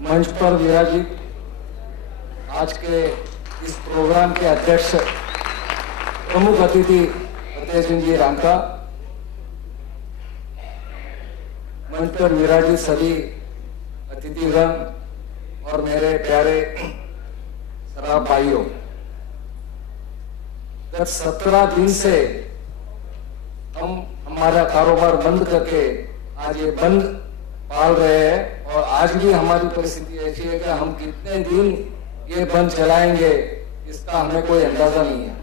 मंच पर विराजित आज के इस प्रोग्राम के अध्यक्ष प्रमुख अतिथि फतेह सिंह जी रामका, मंच पर विराजित सभी अतिथिगण और मेरे प्यारे शराब भाइयों, गत 17 दिन से हम हमारा कारोबार बंद करके आज ये बंद पाल रहे हैं और आज भी हमारी परिस्थिति ऐसी है कि हम कितने दिन ये बंद चलाएंगे इसका हमें कोई अंदाजा नहीं है।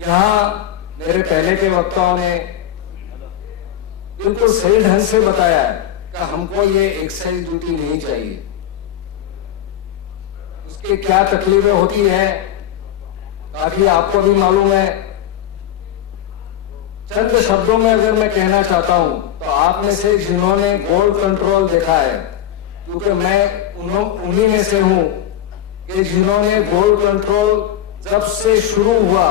यहाँ मेरे पहले के वक्ताओं ने बिल्कुल सही ढंग से बताया है कि हमको ये एक्साइज ड्यूटी नहीं चाहिए। उसकी क्या तकलीफें होती है काफी आपको भी मालूम है। चंद शब्दों में अगर मैं कहना चाहता हूं तो आप में से जिन्होंने गोल्ड कंट्रोल देखा है, क्योंकि मैं उन्हीं में से हूं कि जिन्होंने गोल्ड कंट्रोल जब से शुरू हुआ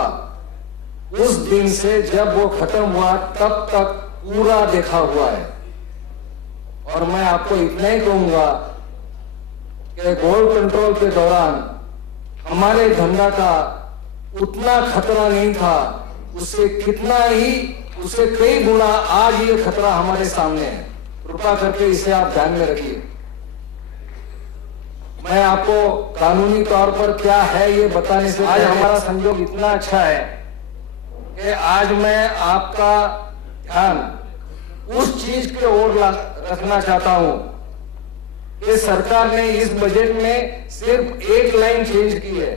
उस दिन से जब वो खत्म हुआ तब तक पूरा देखा हुआ है। और मैं आपको इतना ही कहूंगा कि गोल्ड कंट्रोल के दौरान हमारे धंधा का उतना खतरा नहीं था, उससे कई गुना आज ये खतरा हमारे सामने है। कृपा करके इसे आप ध्यान में रखिए। मैं आपको कानूनी तौर पर क्या है ये बताने से आज हमारा संयोग इतना अच्छा है कि आज मैं आपका ध्यान उस चीज के ओर रखना चाहता हूं कि सरकार ने इस बजट में सिर्फ एक लाइन चेंज की है।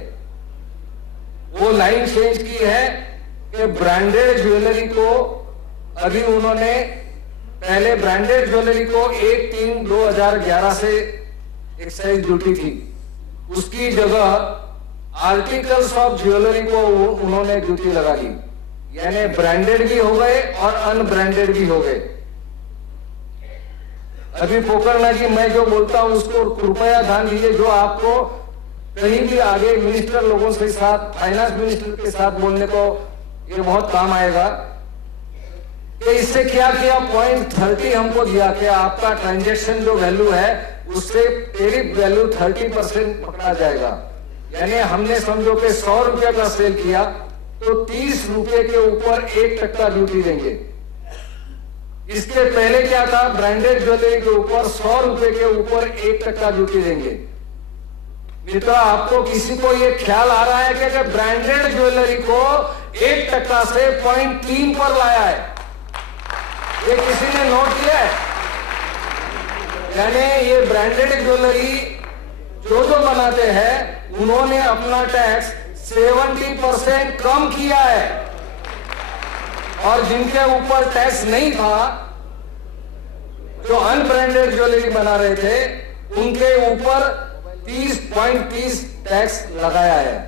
वो लाइन चेंज की है कि ब्रांडेड ज्वेलरी को अभी उन्होंने पहले ब्रांडेड ज्वेलरी को 1/3/2011 से एक्साइज ड्यूटी थी, उसकी जगह आर्टिकल्स ऑफ ज्वेलरी को उन्होंने ड्यूटी लगा दी। यानी ब्रांडेड भी हो गए और अनब्रांडेड भी हो गए। अभी पोकरना जी मैं जो बोलता हूं उसको कृपया ध्यान दीजिए। जो आपको कहीं भी आगे मिनिस्टर लोगों के साथ, फाइनेंस मिनिस्टर के साथ बोलने को ये बहुत काम आएगा कि इससे क्या किया। 0.30 हमको दिया कि आपका ट्रांजैक्शन जो वैल्यू है उससे टेरिफ वैल्यू 30% पकड़ा जाएगा। यानी हमने समझो कि 100 रुपए का सेल किया तो 30 रुपए के ऊपर 1% ड्यूटी देंगे। इसके पहले क्या था, ब्रांडेड ज्वेलरी के ऊपर 100 रुपए के ऊपर 1% ड्यूटी देंगे। मित्रों, आपको किसी को ये ख्याल आ रहा है कि ब्रांडेड ज्वेलरी को 1% से 0.3 पर लाया है? ये किसी ने नोट किया है? यानी ये ब्रांडेड ज्वेलरी जो बनाते हैं उन्होंने अपना टैक्स 70% कम किया है और जिनके ऊपर टैक्स नहीं था, जो अनब्रांडेड ज्वेलरी बना रहे थे, उनके ऊपर 30.30 टैक्स लगाया है।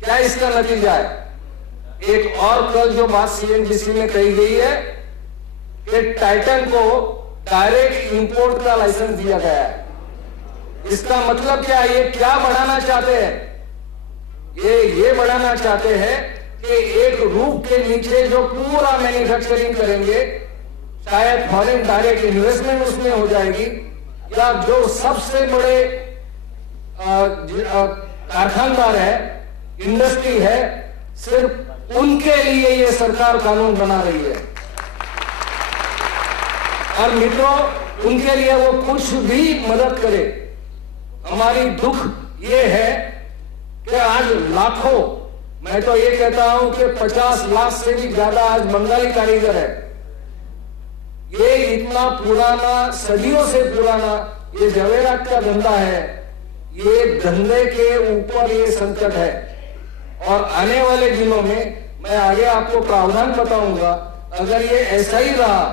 क्या इसका नतीजा है? एक और कल जो बात सीएनबीसी में कही गई है कि टाइटन को डायरेक्ट इंपोर्ट का लाइसेंस दिया गया है। इसका मतलब क्या है? ये क्या बढ़ाना चाहते हैं? ये बढ़ाना चाहते हैं कि एक रूफ के नीचे जो पूरा मैन्युफैक्चरिंग करेंगे, शायद फॉरेन डायरेक्ट इन्वेस्टमेंट उसमें हो जाएगी, या जो सबसे बड़े कारखानदार है, इंडस्ट्री है, सिर्फ उनके लिए ये सरकार कानून बना रही है। और मित्रों, उनके लिए वो कुछ भी मदद करे। हमारी दुख ये है कि आज लाखों, मैं तो ये कहता हूं कि 50 लाख से भी ज्यादा आज बंगाली कारीगर है। ये इतना पुराना, सदियों से पुराना ये जवेरात का धंधा है। ये धंधे के ऊपर ये संकट है और आने वाले दिनों में मैं आगे आपको प्रावधान बताऊंगा। अगर ये ऐसा ही रहा,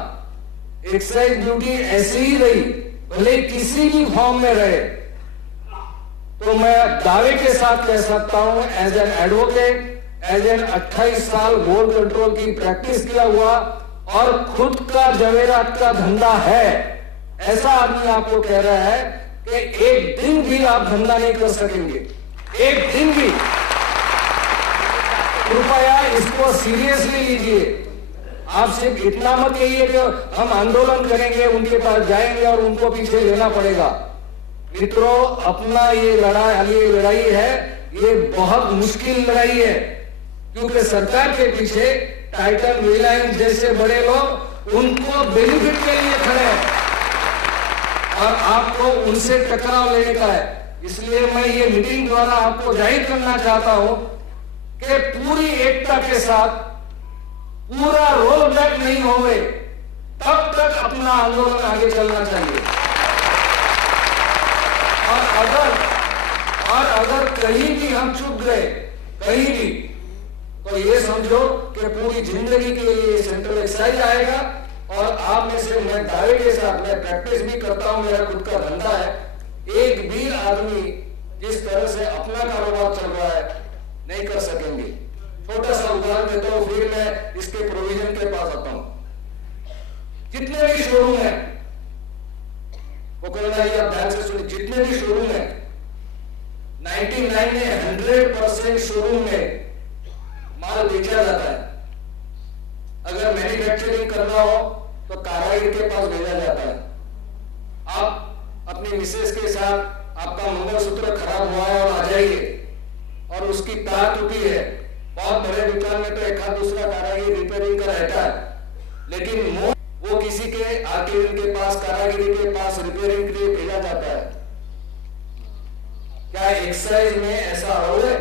एक्साइज ड्यूटी ऐसी ही रही, भले किसी भी फॉर्म में रहे, तो मैं दावे के साथ कह सकता हूं, as an advocate, as an 28 साल गोल्ड कंट्रोल की प्रैक्टिस किया हुआ और खुद का जवेरात का धंधा है, ऐसा आदमी आपको कह रहा है कि एक दिन भी आप धंधा नहीं कर सकेंगे, एक दिन भी। कृपया इसको सीरियसली लीजिए। आप सिर्फ इतना मत कहिए कि हम आंदोलन करेंगे, उनके पास जाएंगे और उनको पीछे लेना पड़ेगा। मित्रों, अपना ये लड़ाई है, ये बहुत मुश्किल लड़ाई है, क्योंकि सरकार के पीछे टाइटन, रिलायंस जैसे बड़े लोग उनको बेनिफिट के लिए खड़े हैं और आपको उनसे टकराव लेने का है। इसलिए मैं ये मीटिंग द्वारा आपको जाहिर करना चाहता हूं कि पूरी एकता के साथ पूरा रोल बैक नहीं होवे तब तक अपना आंदोलन आगे चलना चाहिए। और अगर कहीं भी हम चूक गए, कहीं भी, तो ये समझो कि पूरी जिंदगी के लिए सेंट्रल एक्साइज आएगा। और आप में से मैं दावे के साथ, मैं प्रैक्टिस भी करता हूं, मेरा खुद का धंधा है, एक भी आदमी जिस तरह से अपना कारोबार चल रहा है नहीं कर सकेंगे। छोटा सा उदाहरण देता हूं, फिर मैं इसके प्रोविजन के पास आता हूं। जितने भी शोरूम है, वो कहना है, आप ध्यान से सुनिए, जितने भी शोरूम है 99 में 100% शोरूम में माल बेचा जाता है। अगर मैन्युफैक्चरिंग करना हो तो कारीगर के पास भेजा जाता है। आप अपनी मिसेस के साथ, आपका मंगलसूत्र खराब हुआ है और आ जाइए, और उसकी तार टूटी है, बहुत बड़े दुकान में तो एक आध दूसरा कारीगर रिपेयरिंग का रहता है, लेकिन वो किसी के आर्टिजन के पास, कारीगरी के पास रिपेयरिंग के लिए भेजा जाता है। क्या एक्साइज में ऐसा रोल है?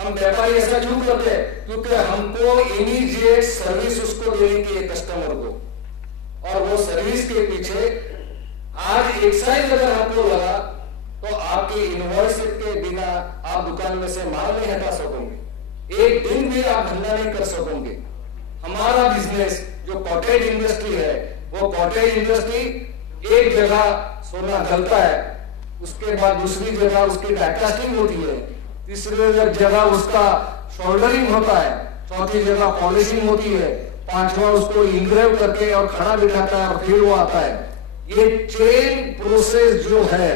हम व्यापारी ऐसा क्यों करते हैं? क्योंकि हमको इमीडिएट सर्विस उसको देनी है कस्टमर को, और वो सर्विस के पीछे आज एक्साइज अगर हमको लगा तो आपकी इनवॉइस के बिना आप दुकान में से माल नहीं हटा सकोगे, एक दिन भी आप धंधा नहीं कर सकोगे। हमारा बिजनेस जो कॉटेज इंडस्ट्री है, वो कॉटेज इंडस्ट्री एक जगह सोना गलता है, उसके बाद दूसरी जगह उसकी डाइकास्टिंग होती है, तीसरी जगह उसका शोल्डरिंग होता है, चौथी जगह पॉलिशिंग होती है, पांचवा उसको इंग्रेव करके और खड़ा बिठाता है और फिर वो आता है। ये चेन प्रोसेस जो है,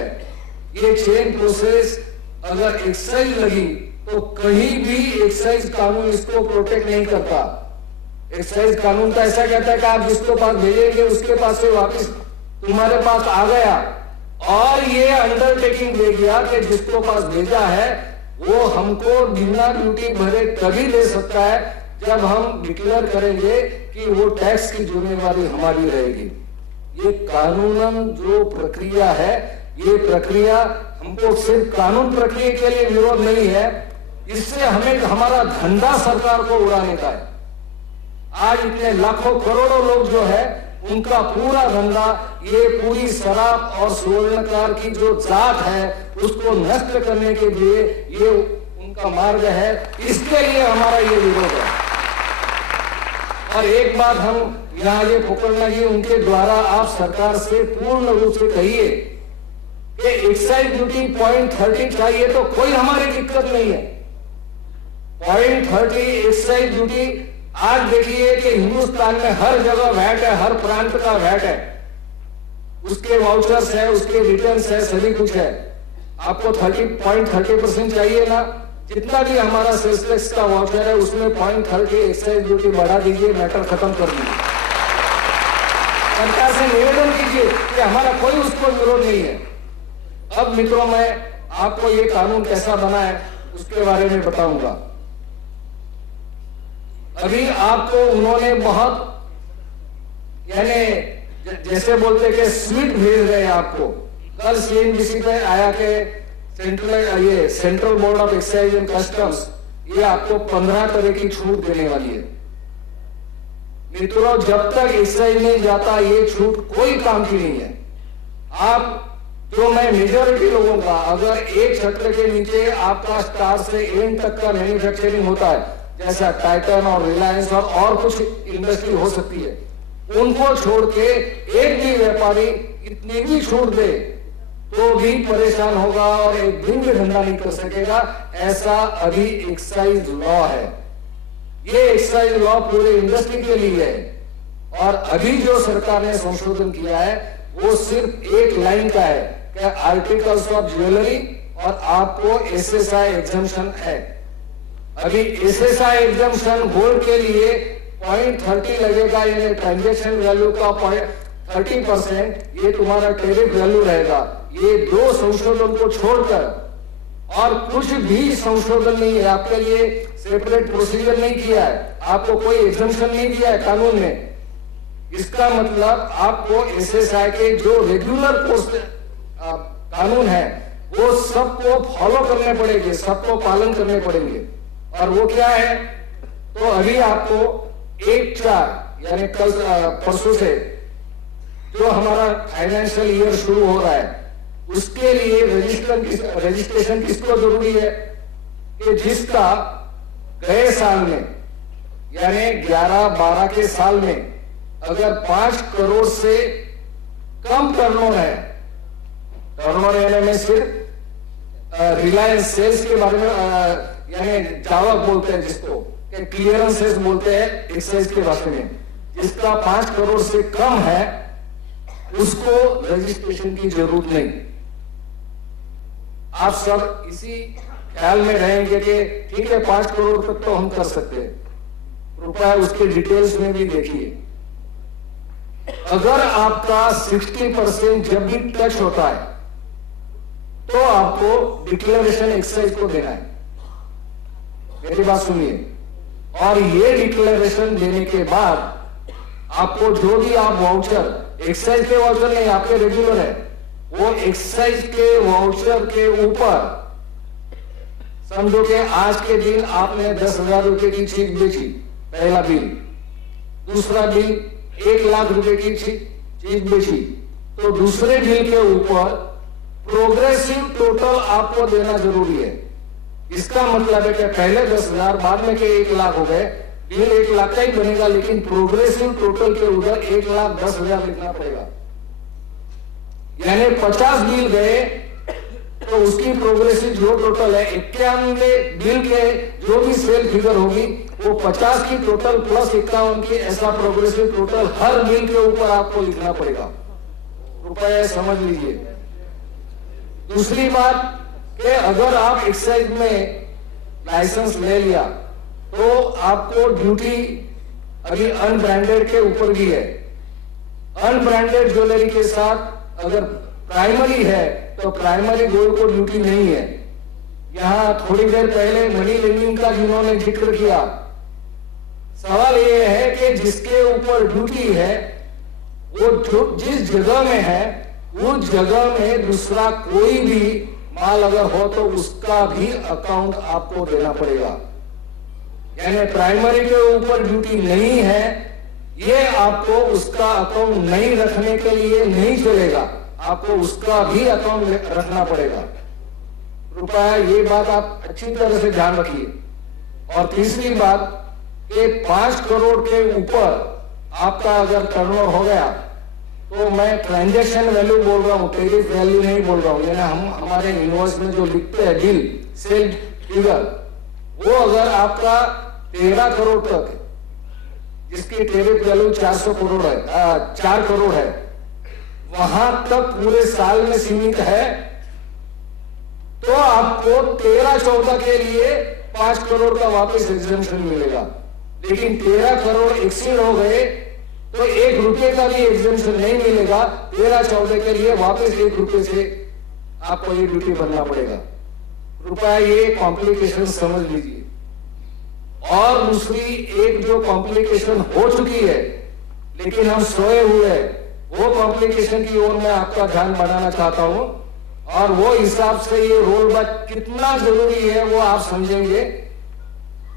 ये चेन प्रोसेस अगर एक्साइज लगी तो कहीं भी एक्साइज कानून इसको प्रोटेक्ट नहीं करता। एक्साइज कानून तो ऐसा कहता है कि आप जिसको पास भेजेंगे उसके पास से वापस तुम्हारे पास आ गया, और ये अंडरटेकिंग दे दिया कि जिसको पास भेजा है वो हमको बिना ड्यूटी भरे तभी दे सकता है जब हम डिक्लेयर करेंगे कि वो टैक्स की जिम्मेवारी हमारी रहेगी। ये कानूनन जो प्रक्रिया है, ये प्रक्रिया हमको सिर्फ कानून प्रक्रिया के लिए विरोध नहीं है, इससे हमें हमारा धंधा सरकार को उड़ाने का है। आज इतने लाखों करोड़ों लोग जो है उनका पूरा धंधा ये पूरी शराब और सुवर्णकार की जो जात है उसको नष्ट करने के लिए ये उनका मार्ग है, इसके लिए हमारा ये विरोध है। और एक बात हम यहाँ ये पकड़ना जी, उनके द्वारा आप सरकार से पूर्ण रूप से कहिए कि एक्साइज ड्यूटी 0.30 चाहिए तो कोई हमारी दिक्कत नहीं है। 0.30 एक्साइज ड्यूटी आज देखिए कि हिंदुस्तान में हर जगह वैट है, हर प्रांत का वैट है, उसके वाउचर्स है, उसके रिटर्न्स है, सभी कुछ है। आपको 0.30% चाहिए ना, जितना भी हमारा सेल्स टैक्स का वाउचर है उसमें 0.30 एक्साइज ड्यूटी बढ़ा दीजिए, मैटर खत्म कर दीजिए। सरकार से निवेदन कीजिए कि हमारा कोई उसको विरोध नहीं है। अब मित्रों, मैं आपको ये कानून कैसा बना है उसके बारे में बताऊंगा। अभी आपको उन्होंने बहुत, यानी जैसे बोलते कि स्वीट भेज रहे हैं आपको। कल CNBC पे आया कि central board of excise and customs ये आपको 15 तरह की छूट देने वाली है। मित्रों, जब तक एक्साइज नहीं जाता ये छूट कोई काम की नहीं है। आप जो मैं मेजॉरिटी लोगों का, अगर एक छत्र के नीचे आपका स्टार से एंड तक का मैन्युफैक्चरिंग होता है, जैसा टाइटन और रिलायंस और कुछ इंडस्ट्री हो सकती है, उनको छोड़ के एक भी व्यापारी इतनी भी छूट दे तो भी परेशान होगा और एक दिन भी धंधा नहीं कर सकेगा। ऐसा अभी एक्साइज लॉ है। ये एक्साइज लॉ पूरे इंडस्ट्री के लिए है, और अभी जो सरकार ने संशोधन किया है वो सिर्फ एक लाइन का है कि आर्टिकल्स ऑफ ज्वेलरी और आपको SSI एग्जम्पशन है। अभी SSI एग्जम्पशन गोल्ड के लिए 0.30 लगेगा, यानी ट्रांजेक्शन वैल्यू का 30% ये तुम्हारा टेरिफ वैल्यू रहेगा। ये दो संशोधन को छोड़कर और कुछ भी संशोधन नहीं है, आपके लिए सेपरेट प्रोसीजर नहीं किया है, आपको कोई एग्जम्पशन नहीं दिया है कानून में। इसका मतलब आपको एसएसआई के जो रेगुलर कानून है वो सबको फॉलो करने पड़ेंगे, सबको पालन करने पड़ेंगे। और वो क्या है, तो अभी आपको 1/4 यानी कल परसों से जो हमारा फाइनेंशियल ईयर शुरू हो रहा है उसके लिए रजिस्ट्रेशन किसको जरूरी है कि जिसका गए साल में यानी 11-12 के साल में अगर 5 करोड़ से कम टर्नओवर है, टर्नओवर यानी मैं सिर्फ रिलायंस सेल्स के बारे में यानी जावक बोलते हैं जिसको, क्लियरेंसेस बोलते हैं एक्साइज के भाषा में, जिसका 5 करोड़ से कम है उसको रजिस्ट्रेशन की जरूरत नहीं। आप सब इसी ख्याल में रहेंगे कि ठीक है 5 करोड़ तक तो हम कर सकते हैं, कृपया उसके डिटेल्स में भी देखिए। अगर आपका 60% जब भी टच होता है तो आपको डिक्लेरेशन एक्साइज को देना है, मेरी बात सुनिए। और ये डिक्लेरेशन देने के बाद आपको जो भी आप वाउचर, एक्साइज के वाउचर नहीं आपके रेगुलर है, वो एक्साइज के वाउचर के ऊपर समझो कि आज के दिन आपने 10,000 रुपए की चीज बेची, पहला बिल, दूसरा बिल 1 लाख रुपए की चीज बेची, तो दूसरे बिल के ऊपर प्रोग्रेसिव टोटल आपको देना जरूरी है। इसका मतलब है कि पहले 10,000 बाद में के 1 लाख हो गए, बिल 1 लाख का ही बनेगा, लेकिन प्रोग्रेसिव टोटल के उधर 1,10,000 लिखना पड़ेगा। यानी 50 बिल गए तो उसकी प्रोग्रेसिव जो टोटल है 91 बिल के जो भी सेल फिगर होगी वो 50 की टोटल प्लस 51 की, ऐसा प्रोग्रेसिव टोटल हर बिल के ऊपर आपको लिखना पड़ेगा, कृपया समझ लीजिए। दूसरी बात कि अगर आप एक्साइज में लाइसेंस ले लिया तो आपको ड्यूटी अभी अनब्रांडेड के ऊपर भी है। अनब्रांडेड ज्वेलरी के साथ अगर प्राइमरी है तो प्राइमरी गोल्ड को ड्यूटी नहीं है। यहां थोड़ी देर पहले मनी लेंडिंग का जिन्होंने जिक्र किया, सवाल यह है कि जिसके ऊपर ड्यूटी है वो जिस जगह में है उस जगह में दूसरा कोई भी माल अगर हो तो उसका भी अकाउंट आपको देना पड़ेगा। यानी प्राइमरी के ऊपर ड्यूटी नहीं है, ये आपको उसका अकाउंट नहीं रखने के लिए नहीं चलेगा, आपको उसका भी अकाउंट रखना पड़ेगा। कृपया ये बात आप अच्छी तरह से ध्यान रखिए। और तीसरी बात कि 5 करोड़ के ऊपर आपका अगर टर्नओवर हो गया तो मैं ट्रांजैक्शन वैल्यू बोल रहा हूं, टेरिफ वैल्यू नहीं बोल रहा हूं। यानी हम हमारे इनवॉइस में जो लिखते हैं बिल सेल फिगर, वो अगर आपका 13 करोड़ तक, जिसकी टेरिफ वैल्यू 400 करोड़ है, 4 करोड़ है, वहां तक पूरे साल में सीमित है, तो आपको 13-14 के लिए 5 करोड़ का वापस एग्जम्पशन मिलेगा। लेकिन 13 करोड़ एक्सीड हो गए तो 1 रुपए का भी एग्जम्पशन नहीं मिलेगा। 13-14 के लिए वापस 1 रुपए से आपको ये ड्यूटी भरना पड़ेगा। कृपया ये कॉम्प्लिकेशन समझ लीजिए। और दूसरी एक जो कॉम्प्लिकेशन हो चुकी है लेकिन हम सोए हुए हैं, वो कॉम्प्लिकेशन की ओर मैं आपका ध्यान बढ़ाना चाहता हूं, और वो हिसाब से ये रोल बैक कितना जरूरी है वो आप समझेंगे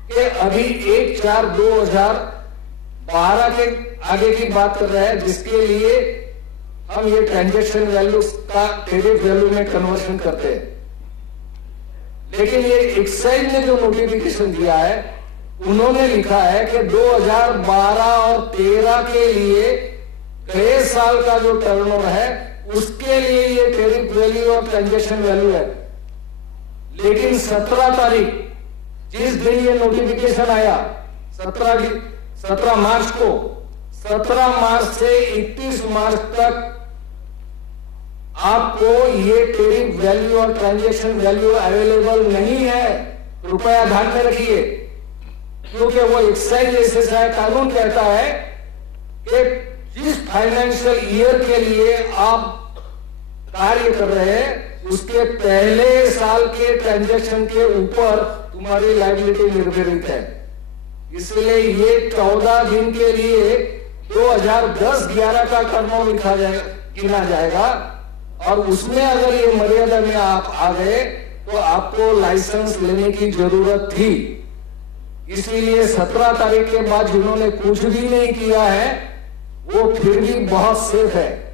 कि अभी 1/4/2012 के आगे की बात कर रहे हैं, जिसके लिए हम ये ट्रांजैक्शन वैल्यू का टेरिफ वैल्यू में कन्वर्शन करते हैं। लेकिन ये एक्साइज ने जो नोटिफिकेशन दिया है उन्होंने लिखा है कि 2012 और 13 के लिए गए साल का जो टर्नओवर है उसके लिए ये टेरिफ वैल्यू और ट्रांजैक्शन वैल्यू है। लेकिन 17 तारीख जिस दिन ये नोटिफिकेशन आया, 17 मार्च को, 17 मार्च से 31 मार्च तक आपको ये टेरिफ वैल्यू और ट्रांजैक्शन वैल्यू अवेलेबल नहीं है। कृपया ध्यान में रखिए। क्योंकि वो एक्साइज जैसे कानून कहता है कि जिस फाइनेंशियल ईयर के लिए आप कार्य कर रहे हैं उसके पहले साल के ट्रांजैक्शन के ऊपर तुम्हारी लायबिलिटी निर्भरित है। इसलिए ये 14 दिन के लिए 2010-11 का टर्नओवर लिखा जाएगा, गिना जाएगा, और उसमें अगर ये मर्यादा में आप आ गए तो आपको लाइसेंस लेने की जरूरत थी। इसीलिए 17 तारीख के बाद जिन्होंने कुछ भी नहीं किया है वो फिर भी बहुत सेफ है।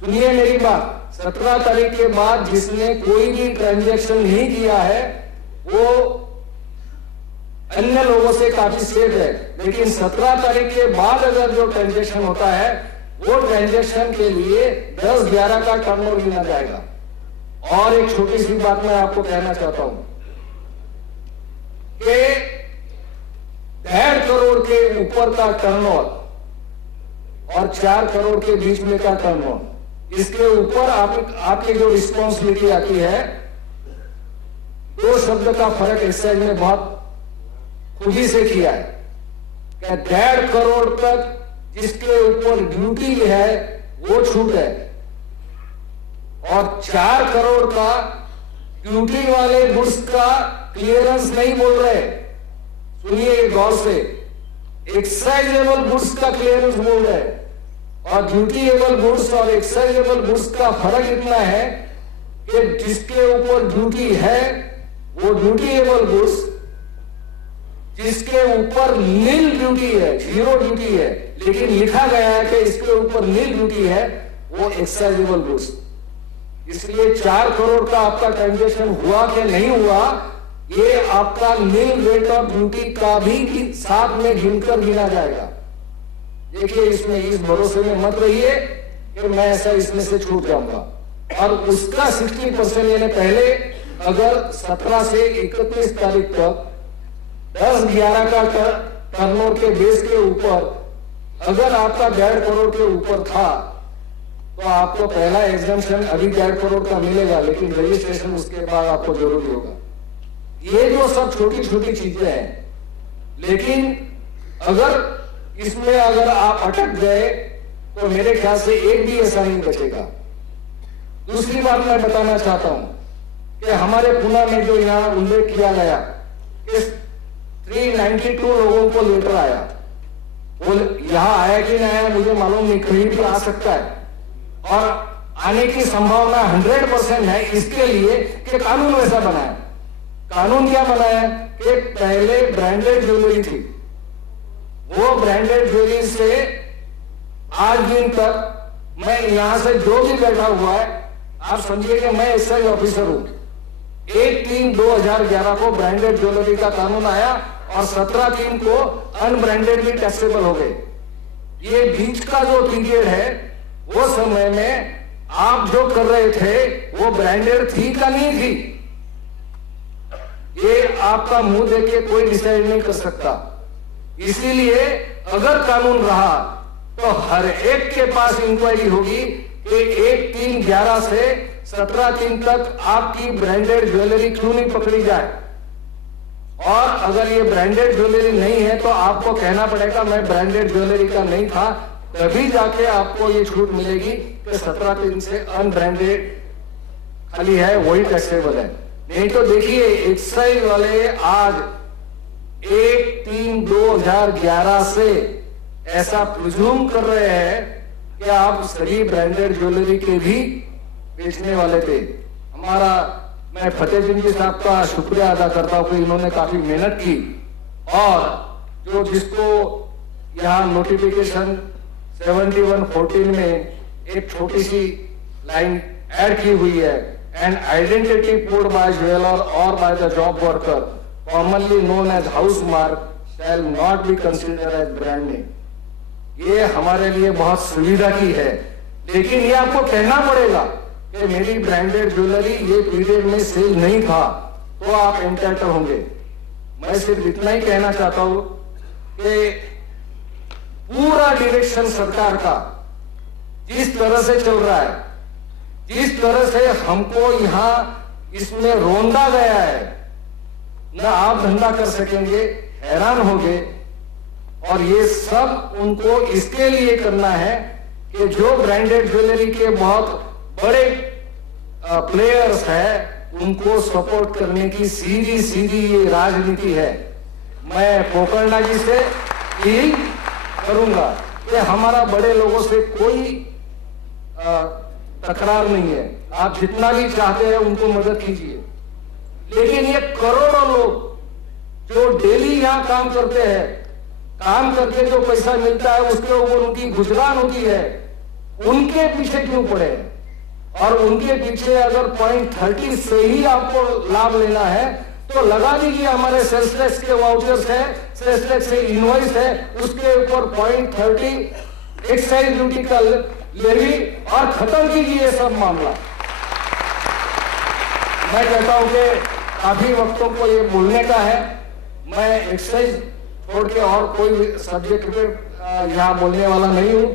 सुनिए मेरी बात, 17 तारीख के बाद जिसने कोई भी ट्रांजैक्शन नहीं किया है वो अन्य लोगों से काफी सेफ है, लेकिन 17 तारीख के बाद अगर जो ट्रांजैक्शन होता है वो ट्रांजैक्शन के लिए 10-11 का टर्नओवर गिना जाएगा। और एक छोटी सी बात मैं आपको कहना चाहता हूं कि 1.5 करोड़ के ऊपर का टर्नओवर और 4 करोड़ के बीच में का टर्नओवर, इसके ऊपर आपकी जो रिस्पॉन्सिबिलिटी आती है, 2 शब्द का फर्क एक्साइज में बहुत खुदी से किया है कि 1.5 करोड़ तक जिसके ऊपर ड्यूटी है वो छूट है, और 4 करोड़ का ड्यूटी वाले गुड्स का क्लियरेंस नहीं बोल रहे। सुनिए गौर से, एक्साइजेबल गुड्स का क्लियरेंस बोल रहे हैं, और ड्यूटीएबल गुड्स और एक्साइजेबल गुड्स का फर्क इतना है कि जिसके ऊपर ड्यूटी है वो ड्यूटीएबल गुड्स, जिसके ऊपर नील ड्यूटी है, 0 ड्यूटी है, लेकिन लिखा गया है कि इसके ऊपर नील ड्यूटी है, वो एक्साइजेबल गुड्स। इसलिए 4 करोड़ का आपका ट्रांजैक्शन हुआ कि नहीं हुआ, ये आपका नील रेट ऑफ ड्यूटी का भी साथ में गिनकर गिना जाएगा। देखिए, इसमें इस भरोसे में मत रहिए कि मैं ऐसा इसमें से छूट जाऊंगा, और उसका 60% यानी पहले अगर 17 से 31 तारीख तक 10-11 का टर्नओवर के बेस के ऊपर अगर आपका 1.5 करोड़ के ऊपर था तो आपको पहला एग्जम्पशन अभी 1.5 करोड़ का मिलेगा, लेकिन रजिस्ट्रेशन उसके बाद आपको जरूरी होगा। ये जो सब छोटी छोटी चीजें हैं, लेकिन अगर इसमें अगर आप अटक गए तो मेरे ख्याल से एक भी ऐसा नहीं बचेगा। दूसरी बात मैं बताना चाहता हूं कि हमारे पुणे में जो यहां उल्लेख किया गया कि 392 लोगों को लेटर आया, वो यहां आया कि नहीं आया मुझे मालूम नहीं, कहीं भी आ सकता है, और आने की संभावना 100% है, इसके लिए कि कानून वैसा बनाया। कानून क्या बनाया कि पहले ब्रांडेड ज्वेलरी थी, वो ब्रांडेड ज्वेलरी से आज दिन तक मैं यहां से जो भी बैठा हुआ है, आप समझिए कि मैं एसआई ऑफिसर हूं। 1/3/2011 को ब्रांडेड ज्वेलरी का कानून आया और 17/3 को अनब्रांडेड भी टैक्सेबल हो गए। ये बीच का जो पीरियड है वो समय में आप जो कर रहे थे वो ब्रांडेड थी का नहीं थी, ये आपका मुंह देख के कोई डिसाइड नहीं कर सकता। इसीलिए अगर कानून रहा तो हर एक के पास इंक्वायरी होगी कि 1/3/11 से 17/3 तक आपकी ब्रांडेड ज्वेलरी क्यों नहीं पकड़ी जाए, और अगर ये ब्रांडेड ज्वेलरी नहीं है तो आपको कहना पड़ेगा मैं ब्रांडेड ज्वेलरी का नहीं था, तभी जाके आपको ये छूट मिलेगी कि 17/3 से अनब्रांडेड खाली है वही टैक्सेबल है। नहीं तो देखिए एक्साइज वाले आज 1/3/2011 से ऐसा प्रिज्यूम कर रहे हैं कि आप सभी ब्रांडेड ज्वेलरी के भी बेचने वाले थे। मैं फतेह सिंह जी साहब का शुक्रिया अदा करता हूं कि इन्होंने काफी मेहनत की, और जो जिसको यहाँ नोटिफिकेशन 7114 में एक छोटी सी लाइन ऐड की हुई है, and identity put by jeweller और by the job worker commonly known as house mark shall not be considered as brand name. ये हमारे लिए बहुत सुविधा की है, लेकिन ये आपको कहना पड़ेगा कि मेरी ब्रांडेड ज्वेलरी ये पीरियड में सेल नहीं था तो आप एंटाइटल होंगे। मैं सिर्फ इतना ही कहना चाहता हूं कि पूरा डायरेक्शन सरकार का जिस तरह से चल रहा है, जिस तरह से हमको यहां इसमें रोंदा गया है, न आप धंधा कर सकेंगे, हैरान होंगे। और ये सब उनको इसके लिए करना है कि जो ब्रांडेड ज्वेलरी के बहुत बड़े प्लेयर्स हैं उनको सपोर्ट करने की सीधी सीधी ये राजनीति है। मैं पोकरना जी से अपील करूंगा कि हमारा बड़े लोगों से कोई तकरार नहीं है, आप जितना भी चाहते हैं उनको मदद कीजिए, लेकिन ये करोड़ों लोग जो डेली यहाँ काम करते हैं, काम करके जो पैसा मिलता है उसके ऊपर उनकी गुजरान होती है, उनके पीछे क्यों पड़े? और उनके पीछे अगर 0.30 से ही आपको लाभ लेना है तो लगा दीजिए हमारे सेल्स टैक्स के वाउचर्स है, सेल्स टैक्स से इनवॉइस है, उसके ऊपर 0.30 एक्साइज ड्यूटी का लेवी और खत्म कीजिए सब मामला। मैं कहता हूं कि काफी वक्तों को ये बोलने का है, मैं एक्साइज छोड़ के और कोई सब्जेक्ट पे यहाँ बोलने वाला नहीं हूँ।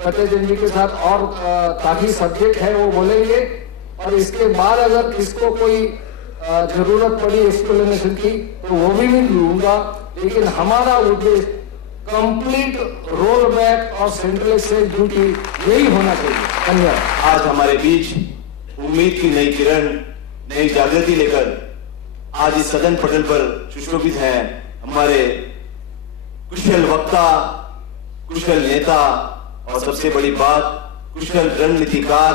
फतेह चंद जी के साथ और काफी सब्जेक्ट है वो बोलेंगे, और इसके बाद अगर किसको कोई जरूरत पड़ी एक्सप्लेनेशन की तो वो भी मैं लूंगा, लेकिन हमारा उद्देश्य कंप्लीट रोल बैक और सेंट्रल एक्साइज ड्यूटी यही होना चाहिए। धन्यवाद। आज हमारे बीच उम्मीद की नई किरण, नई जागृति लेकर आज इस सदन पटल पर सुशोभित हैं हमारे कुशल वक्ता, कुशल नेता और सबसे बड़ी बात कुशल रणनीतिकार,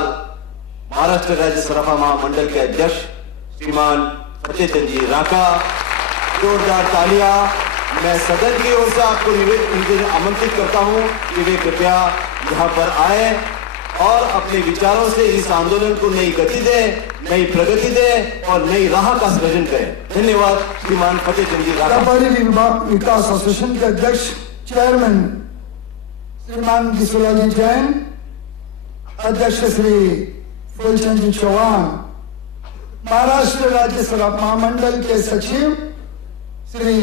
महाराष्ट्र राज्य सराफा महामंडल के अध्यक्ष श्रीमान फतेह चंद जी राका। जोरदार तालियां। मैं सदन की ओर से आपको आमंत्रित करता हूं कि वे कृपया यहां पर आए और अपने विचारों से इस आंदोलन को नई गति दे, नई प्रगति दे और नई राह का सृजन करें। धन्यवाद। श्रीमान फतेह चंद जी राका। व्यापारी विकास एसोसिएशन के अध्यक्ष चेयरमैन श्रीमान गिसुलाल जी जैन, अध्यक्ष श्री फूलचंद जी चौहान, महाराष्ट्र राज्य सराफ महामंडल के सचिव श्री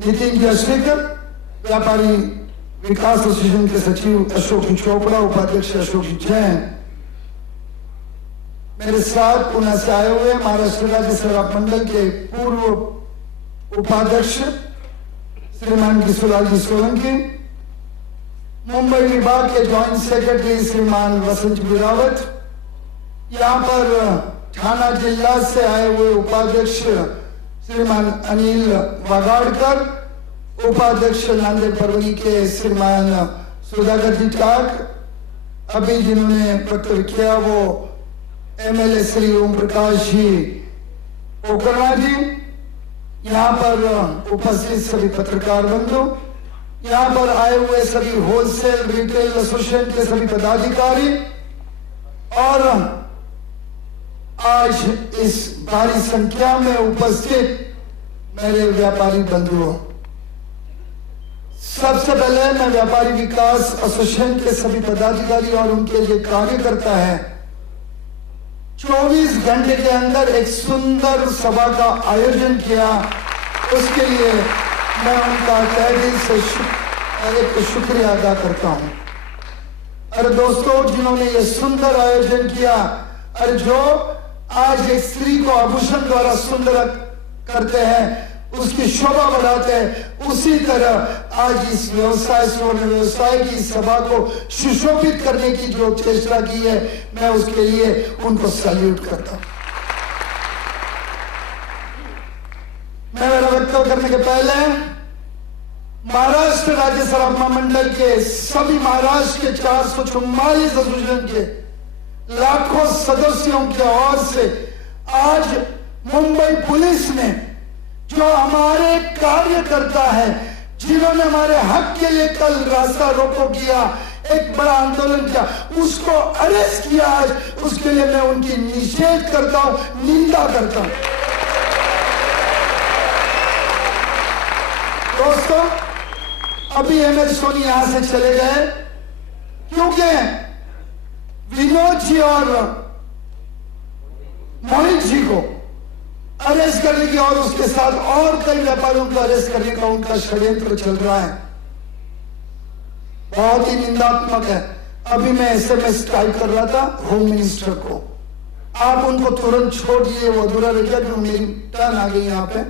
नितिन जी अश्विकर, व्यापारी विकास एसोसिएशन के सचिव अशोक जी चोपड़ा, उपाध्यक्ष अशोक जी जैन, मेरे साथ पुणे से आए हुए महाराष्ट्र राज्य सराफ मंडल के पूर्व उपाध्यक्ष श्रीमान गिसुलाल जी सोलंकी, मुंबई विभाग के ज्वाइंट सेक्रेटरी श्रीमान वसंत बिरावत, यहाँ पर ठाना जिला से आए हुए उपाध्यक्ष श्रीमान अनिल वागाड़कर, उपाध्यक्ष नांदेड़ परवनी के श्रीमान सुधाकर जी टाक, अभी जिन्होंने पत्र किया वो एमएलए श्री ओम प्रकाश जी पोकरना जी, यहाँ पर उपस्थित सभी पत्रकार बंधु, यहाँ पर आए हुए सभी होलसेल रिटेल एसोसिएशन के सभी पदाधिकारी और आज इस भारी संख्या में उपस्थित मेरे व्यापारी बंधुओं, सबसे पहले मैं व्यापारी विकास एसोसिएशन के सभी पदाधिकारी और उनके जो कार्यकर्ता हैं, 24 घंटे के अंदर एक सुंदर सभा का आयोजन किया, उसके लिए मैं उनका तहे दिल से शुक्रिया अदा करता हूं। अरे दोस्तों, जिन्होंने ये सुंदर आयोजन किया और जो आज एक स्त्री को आभूषण द्वारा सुंदर करते हैं, उसकी शोभा बढ़ाते हैं, उसी तरह आज इस व्यवसाय स्वर्ण व्यवसाय की सभा को सुशोभित करने की जो चेष्टा की है, मैं उसके लिए उनको सैल्यूट करता हूं। मैं मेरा वक्तव्य करने के पहले महाराष्ट्र राज्य सराफ महामंडल के सभी महाराष्ट्र के 444 एसोसिएशन के लाखों सदस्यों की ओर से आज मुंबई पुलिस ने जो हमारे कार्यकर्ता है, जिन्होंने हमारे हक के लिए कल रास्ता रोको किया, एक बड़ा आंदोलन किया, उसको अरेस्ट किया आज, उसके लिए मैं उनकी निषेध करता हूं, निंदा करता हूं। दोस्तों, अभी एमएस सोनी यहां से चले गए क्योंकि विनोद जी और मोहित जी को अरेस्ट करने की और उसके साथ और कई व्यापारियों को अरेस्ट करने का उनका षड्यंत्र चल रहा है, बहुत ही निंदात्मक है। अभी मैं एसएमएस टाइप कर रहा था होम मिनिस्टर को, आप उनको तुरंत छोड़ दिए, वो अधूरा रह गया, क्योंकि मेरी टर्न आ गई यहाँ पे।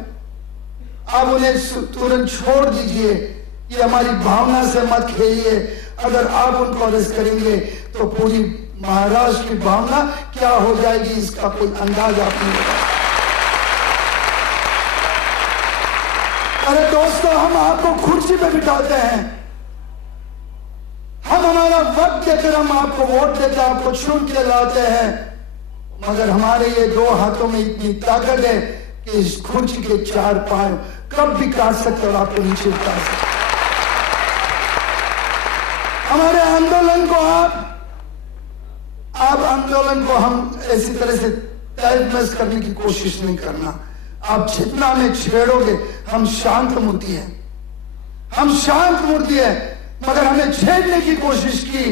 आप उन्हें तुरंत छोड़ दीजिए, ये हमारी भावना से मत खेलिए। अगर आप उनको अरेस्ट करेंगे तो पूरी महाराष्ट्र की भावना क्या हो जाएगी, इसका कोई अंदाज आप नहीं लगा। अरे दोस्तों, हम आपको कुर्सी पे बिठाते हैं, हम हमारा वक्त देकर हम आपको वोट देते, आपको चुन के लाते हैं, मगर हमारे ये दो हाथों में इतनी ताकत है कि इस कुर्सी के चार पांव कब भी काट सकते और आपको नीचे उतार सकते। हमारे आंदोलन को आप आंदोलन को हम ऐसी तरह से तहस करने की कोशिश नहीं करना। आप जितना हमें छेड़ोगे, हम शांत मूर्ति हैं, हम शांत मूर्ति है, मगर हमें छेड़ने की कोशिश की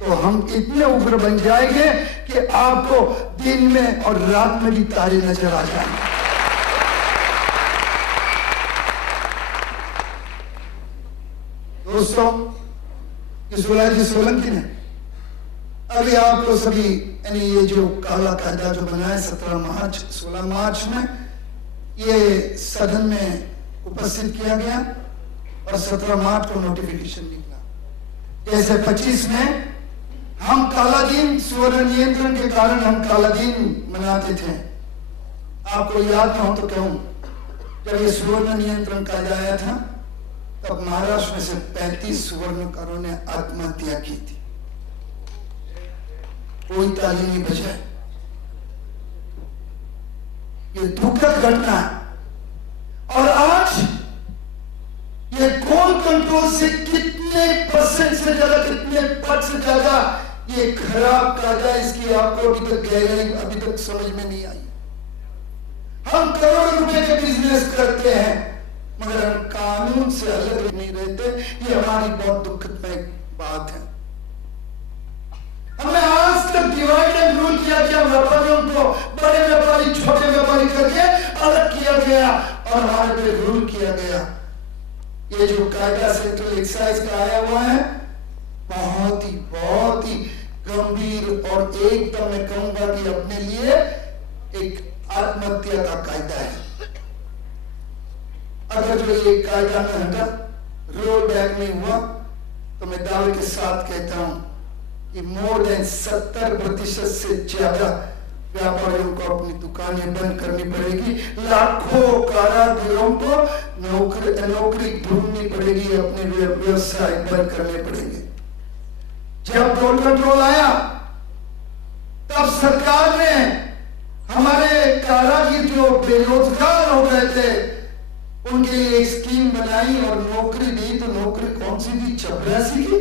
तो हम इतने उग्र बन जाएंगे कि आपको दिन में और रात में भी तारे नजर आ जाएंगे। दोस्तों, किशोरलाल सोलंकी ने अभी आपको सभी यानी ये जो काला कायदा जो बनाया 16 मार्च में ये सदन में उपस्थित किया गया और 17 मार्च को नोटिफिकेशन निकला। जैसे 25 में हम काला दिन, सुवर्ण नियंत्रण के कारण हम काला दिन मनाते थे। आपको याद ना हो तो कहूं, जब ये सुवर्ण नियंत्रण कायदा आया था तब महाराष्ट्र में से 35 सुवर्णकारों ने आत्महत्या की थी। कोई ताली नहीं बजाए। ये दुखद घटना है। और आज ये कोल कंट्रोल से कितने परसेंट से ज्यादा, कितने पट से ज्यादा ये खराब कायदा, इसकी आपको अभी तक गहराई अभी तक समझ में नहीं आई। हम करोड़ों रुपए के बिजनेस करते हैं मगर हम कानून से अलग नहीं रहते। ये हमारी बहुत दुखदमय बात है। हमने आज तक डिवाइड एंड रूल किया कि व्यापारियों को बड़े व्यापारी छोटे व्यापारी करके अलग किया गया और हमारे पे रूल किया गया। ये जो कायदा सेंट्रल एक्साइज का आया हुआ है बहुत ही गंभीर और एकदम मैं कहूंगा कि अपने लिए एक आत्महत्या का कायदा है। अगर जो ये कायदा में हटा, रोल बैक नहीं हुआ तो मैं दावे के साथ कहता हूं कि मोर देन 70% से ज्यादा व्यापारियों को अपनी दुकानें बंद करनी पड़ेगी। लाखों कारागिरों को नौकरी ढूंढनी पड़ेगी, अपने व्यवसाय बंद करने पड़ेंगे। जब टोल कंट्रोल आया तब सरकार ने हमारे कारागिर जो बेरोजगार हो गए थे उनके लिए एक स्कीम बनाई और नौकरी दी। तो नौकरी कौन सी दी? चपरासी की।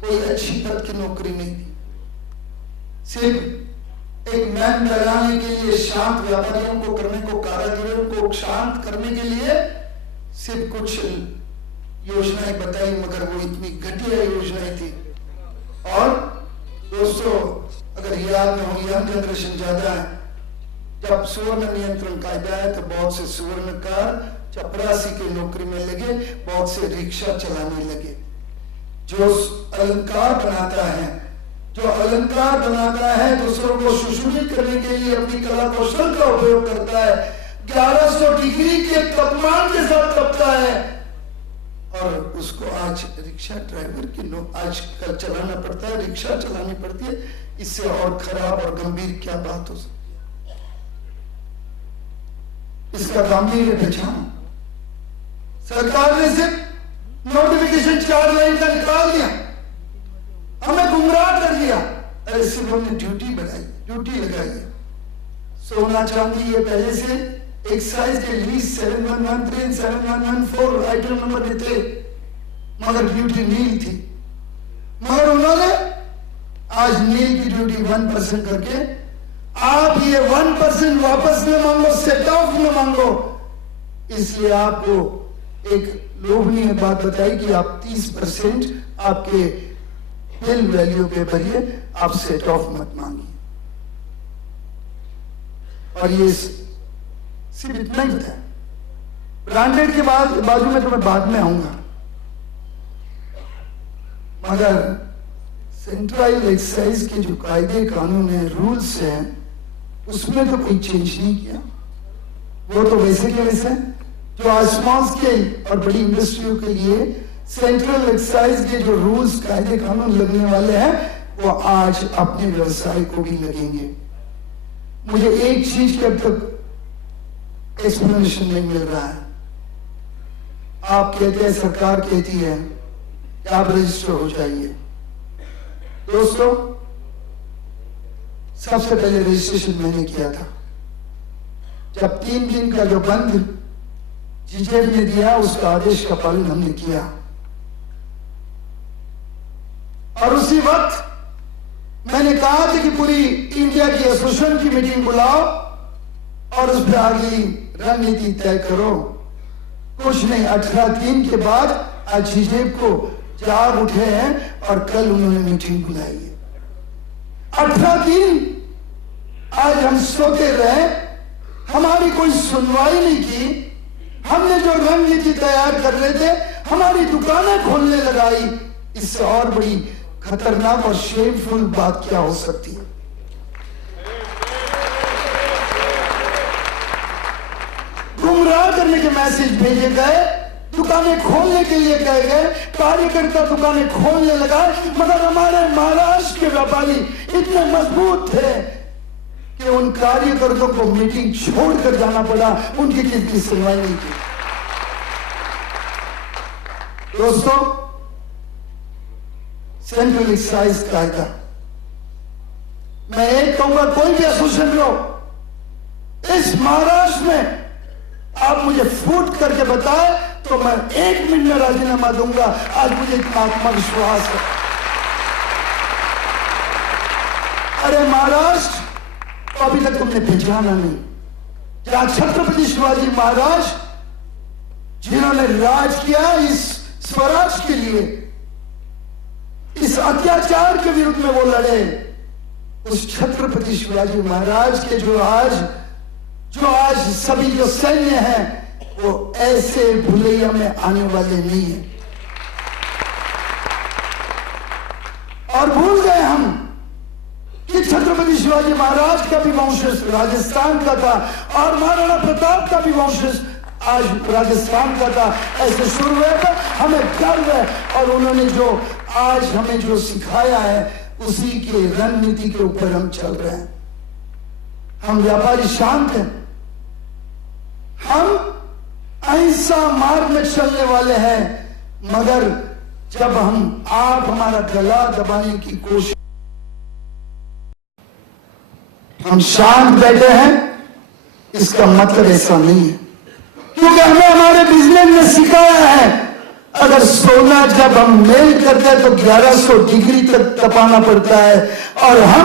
कोई अच्छी पद की नौकरी नहीं दी। सिर्फ एक मैन लगाने के लिए, शांत व्यापारियों को करने को, कारागिरों को शांत करने के लिए सिर्फ कुछ योजनाएं बताई, मगर वो इतनी घटिया योजनाएं थी। और दोस्तों, अगर याद में हो, यंग जनरेशन ज्यादा है, जब सुवर्ण नियंत्रण कायदा है तो बहुत से सुवर्णकार चपरासी की नौकरी में लगे, बहुत से रिक्शा चलाने लगे। जो अलंकार बनाता है, दूसरों को सुशोभित करने के लिए अपनी कला कौशल का उपयोग करता है, 1100 डिग्री के तापमान के साथ तपता है और उसको आज रिक्शा ड्राइवर की आजकल चलाना पड़ता है, रिक्शा चलानी पड़ती है। इससे और खराब और गंभीर क्या बात हो सकती है? इसका गंभीर पहचान सरकार ने सिर्फ नोटिफिकेशन 4 लाइन का निकाल दिया, हमें गुमराह कर दिया। अरे सिर्फ हमने ड्यूटी लगाई है। सोना चांदी ये पहले से एक्साइज के लीज 7113 7114 आइटम नंबर में थे, मगर ड्यूटी नील थी। मगर उन्होंने आज नील की ड्यूटी 1% करके आप ये 1% वापस न मांगो, सेट ऑफ न मांगो। इसलिए आपको एक लोभनीय बात बताई कि आप 30% आपके बिल वैल्यू पे भरिए, आप सेट ऑफ मत मांगिए। और ये सिर्फ इतना ही बताया। ब्रांडेड के बाजू में तो मैं बाद में आऊंगा, मगर सेंट्रल एक्साइज के जो कायदे कानून है, रूल्स हैं, उसमें तो कोई चेंज नहीं किया। वो तो वैसे के वैसे जो आसमान के और बड़ी इंडस्ट्रियों के लिए सेंट्रल एक्साइज के जो रूल्स कायदे कानून लगने वाले हैं, वो आज अपने व्यवसाय को भी लगेंगे। मुझे एक चीज के अब तक एक्सप्लेनेशन नहीं मिल रहा है। आप कहते हैं, सरकार कहती है कि आप रजिस्टर हो जाइए। दोस्तों, सबसे पहले रजिस्ट्रेशन मैंने किया था। जब 3 दिन का जो बंद जीजेब ने दिया, उसका आदेश का पालन हमने किया, और उसी वक्त मैंने कहा था कि पूरी इंडिया की एसोसिएशन की मीटिंग बुलाओ और उस पर आगे रणनीति तय करो। कुछ नहीं, 18 के बाद आज जीजेब को जाग उठे हैं और कल उन्होंने मीटिंग बुलाई है। 18 आज हम सोते रहे, हमारी कोई सुनवाई नहीं की। हमने जो रणनीति तैयार कर रहे थे, हमारी दुकानें खोलने लगाई। इससे और बड़ी खतरनाक और शेमफुल बात क्या हो सकती है? गुमराह करने के मैसेज भेजे गए, दुकानें खोलने के लिए कहे गए, कार्यकर्ता दुकानें खोलने लगा, मगर हमारे महाराष्ट्र के व्यापारी इतने मजबूत थे कि उन कार्यकर्ताओं को मीटिंग छोड़कर जाना पड़ा, उनकी किसी सुनवाई नहीं की। दोस्तों, सेंट्रल एक्साइज कायदा, मैं एक कहूंगा, कोई भी एसोसिएशन लो इस महाराष्ट्र में, आप मुझे फूट करके बताए तो मैं 1 मिनट में राजीनामा दूंगा। आज मुझे इतना आत्मविश्वास है। अरे महाराष्ट्र तो अभी तक तुमने पहचाना नहीं, जहां छत्रपति शिवाजी महाराज जिन्होंने राज किया इस स्वराज के लिए, इस अत्याचार के विरुद्ध में वो लड़े, उस छत्रपति शिवाजी महाराज के जो आज सभी जो सैन्य हैं, वो ऐसे भुलैया में आने वाले नहीं है। और भूल गए हम कि छत्रपति शिवाजी महाराज का भी वंशज राजस्थान का था और महाराणा प्रताप का भी वंशज आज राजस्थान का था। ऐसे शुरू हुए पर हमें गर्व है, और उन्होंने जो आज हमें जो सिखाया है, उसी के रणनीति के ऊपर हम चल रहे हैं। हम व्यापारी शांत हैं, हम अहिंसा मार्ग में चलने वाले हैं, मगर जब आप हमारा गला दबाने की कोशिश, हम शांत बैठे हैं, इसका मतलब ऐसा नहीं है, क्योंकि हमें हमारे बिजनेस में सिखाया है, अगर सोना जब हम मेल्ट करते हैं तो 1100 डिग्री तक तपाना पड़ता है, और हम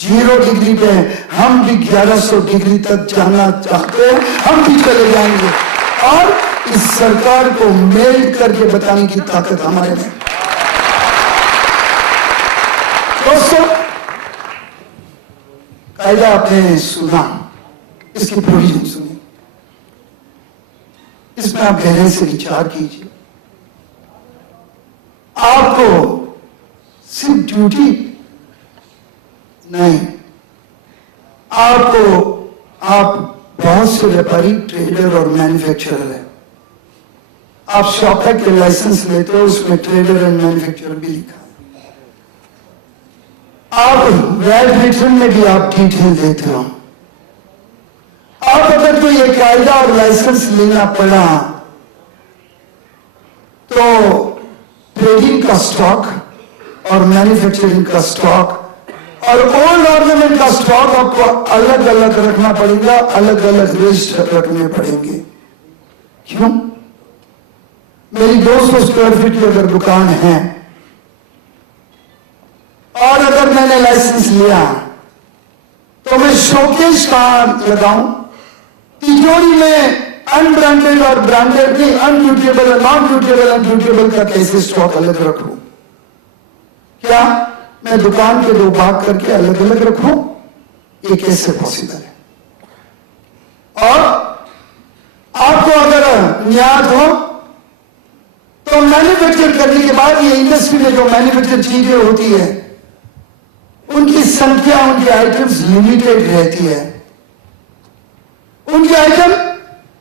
0 डिग्री पे हैं। हम भी 1100 डिग्री तक जाना चाहते हैं, हम भी चले जाएंगे, और इस सरकार को मेल्ट करके बताने की ताकत हमारे में। दोस्तों, कायदा आपने सुना, इसकी प्रोविजन सुनी, इसमें आप गहरे से विचार कीजिए। आपको सिर्फ ड्यूटी नहीं, आप बहुत से व्यापारी, ट्रेडर और मैन्युफैक्चरर है। आप शॉपैक के लाइसेंस लेते हो, उसमें ट्रेडर एंड मैन्युफैक्चरर भी लिखा है। आप वैट रिटर्न में भी आप डिटेल देते हो। आप अगर तो ये कायदा और लाइसेंस लेना पड़ा तो ट्रेडिंग का स्टॉक और मैन्युफैक्चरिंग का स्टॉक और ओल्ड ऑर्नामेंट का स्टॉक आपको अलग अलग रखना पड़ेगा, अलग अलग रजिस्टर रखने पड़ेंगे। क्यों? मेरी 200 स्क्वायर फीट की अगर दुकान है और अगर मैंने लाइसेंस लिया तो मैं शोकेस कहां लगाऊं? तिजोरी में अनब्रांडेड और ब्रांडेड नहीं, अनड्यूटेबल और नॉन ड्यूटेबल एंड ड्यूटेबल का कैसे स्टॉक अलग रखूं? क्या मैं दुकान के 2 भाग करके अलग अलग रखूं? ये कैसे पॉसिबल है? और आपको अगर याद हो तो मैन्युफैक्चर करने के बाद ये इंडस्ट्री में जो मैन्युफैक्चर चीजें होती है उनकी संख्या, उनके आइटम्स लिमिटेड रहती है। उनके आइटम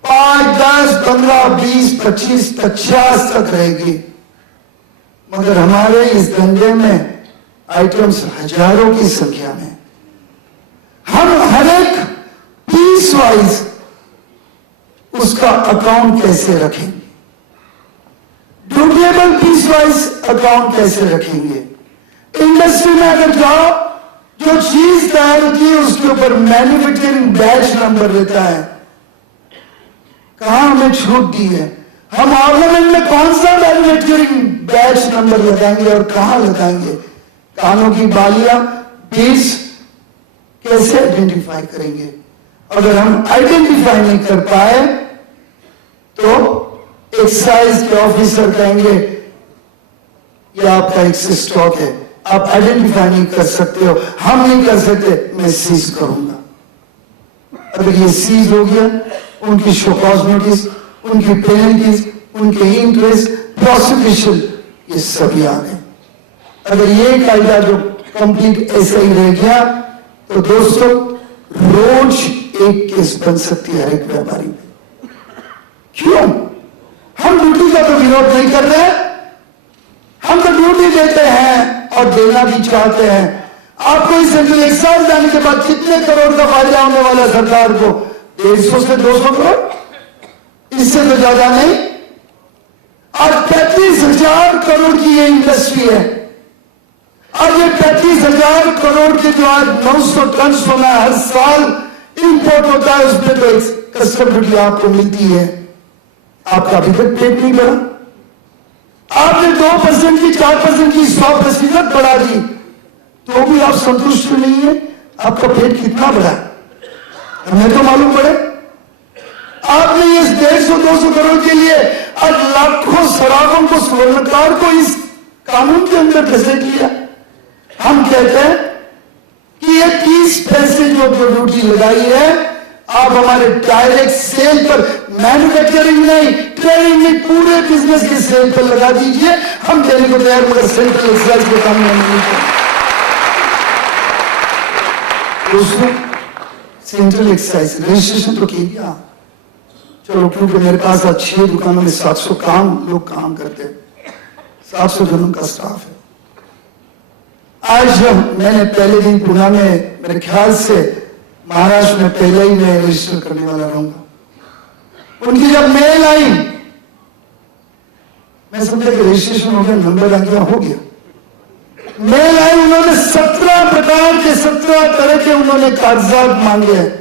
5, 10, 15, 20, 25, 50 तक रहेगी, मगर हमारे इस धंधे में आइटम्स हजारों की संख्या में। हम हर एक पीस वाइज उसका अकाउंट कैसे रखेंगे, ड्यूरेबल पीस वाइज अकाउंट कैसे रखेंगे। इंडस्ट्री में अगर जाओ, जो चीज तैयार होती है उसके ऊपर मैन्युफैक्चरिंग बैच नंबर रहता है। कहां हमें छूट दी है, हम ऑर्नामेंट में कौन सा मैन्युफैक्चरिंग बैच नंबर लगाएंगे और कहां लगाएंगे। कानों की बालियां, बीड्स कैसे आइडेंटिफाई करेंगे। अगर हम आइडेंटिफाई नहीं कर पाए तो एक्साइज के ऑफिसर कहेंगे ये आपका एक स्टॉक है, आप आइडेंटिफाई नहीं कर सकते हो, हम नहीं कर सकते, मैं सीज करूंगा। अगर ये सीज हो गया, उनकी शो कॉज नोटिस, उनकी पेनल्टीज, उनके इंटरेस्ट, प्रोसिक्यूशन, ये सभी आ गए। अगर ये कायदा जो कंप्लीट ऐसा ही रह गया तो दोस्तों रोज एक केस बन सकती है हर एक व्यापारी पे। क्यों? हम ड्यूटी का तो विरोध नहीं कर रहे, हम तो ड्यूटी देते हैं और देना भी चाहते हैं। आपको इस सेंट्रल एक्साइज जाने के बाद कितने करोड़ का फायदा होने वाला है सरकार को? 150 से 200 करोड़, इससे तो ज्यादा नहीं। और 35,000 करोड़ की ये इंडस्ट्री है, और ये 35,000 करोड़ के जो आज 900 टन सोना हर साल इंपोर्ट होता है, उसमें तो एक कस्टम ड्यूटी आपको मिलती है। आपका अभी तक पेट नहीं बढ़ा। आपने 2% की, 4% की 100% बढ़ा दी, तो भी आप संतुष्ट नहीं है। आपका पेट कितना बढ़ा हमें तो मालूम पड़े। आपने इस 150-200 करोड़ के लिए आज लाखों शराबों को, स्वर्णकार को इस कानून के अंदर घसीट लिया। हम कहते हैं कि ये 30 पैसे जो ड्यूटी लगाई है, आप हमारे डायरेक्ट सेल पर, मैन्युफैक्चरिंग नहीं, ट्रेडिंग नहीं, पूरे बिजनेस के सेल पर लगा दीजिए। हम देने को तैयार, मगर सेंट्रल एक्साइज के काम में नहीं है। दोस्तों, सेंट्रल एक्साइज रजिस्ट्रेशन तो किया, चलो, क्योंकि मेरे पास आज 6 दुकानों में 700 लोग काम करते हैं, 700 जनों का स्टाफ है। आज मैंने पहले दिन पुणे में, मेरे ख्याल से महाराष्ट्र में पहले ही मैं रजिस्टर करने वाला रहूंगा। उनकी जब मेल आई, मैं समझा कि रजिस्ट्रेशन हो गया, नंबर आ गया, हो गया। मेल आई, उन्होंने 17 प्रकार के, 17 तरह के उन्होंने कागजात मांगे हैं।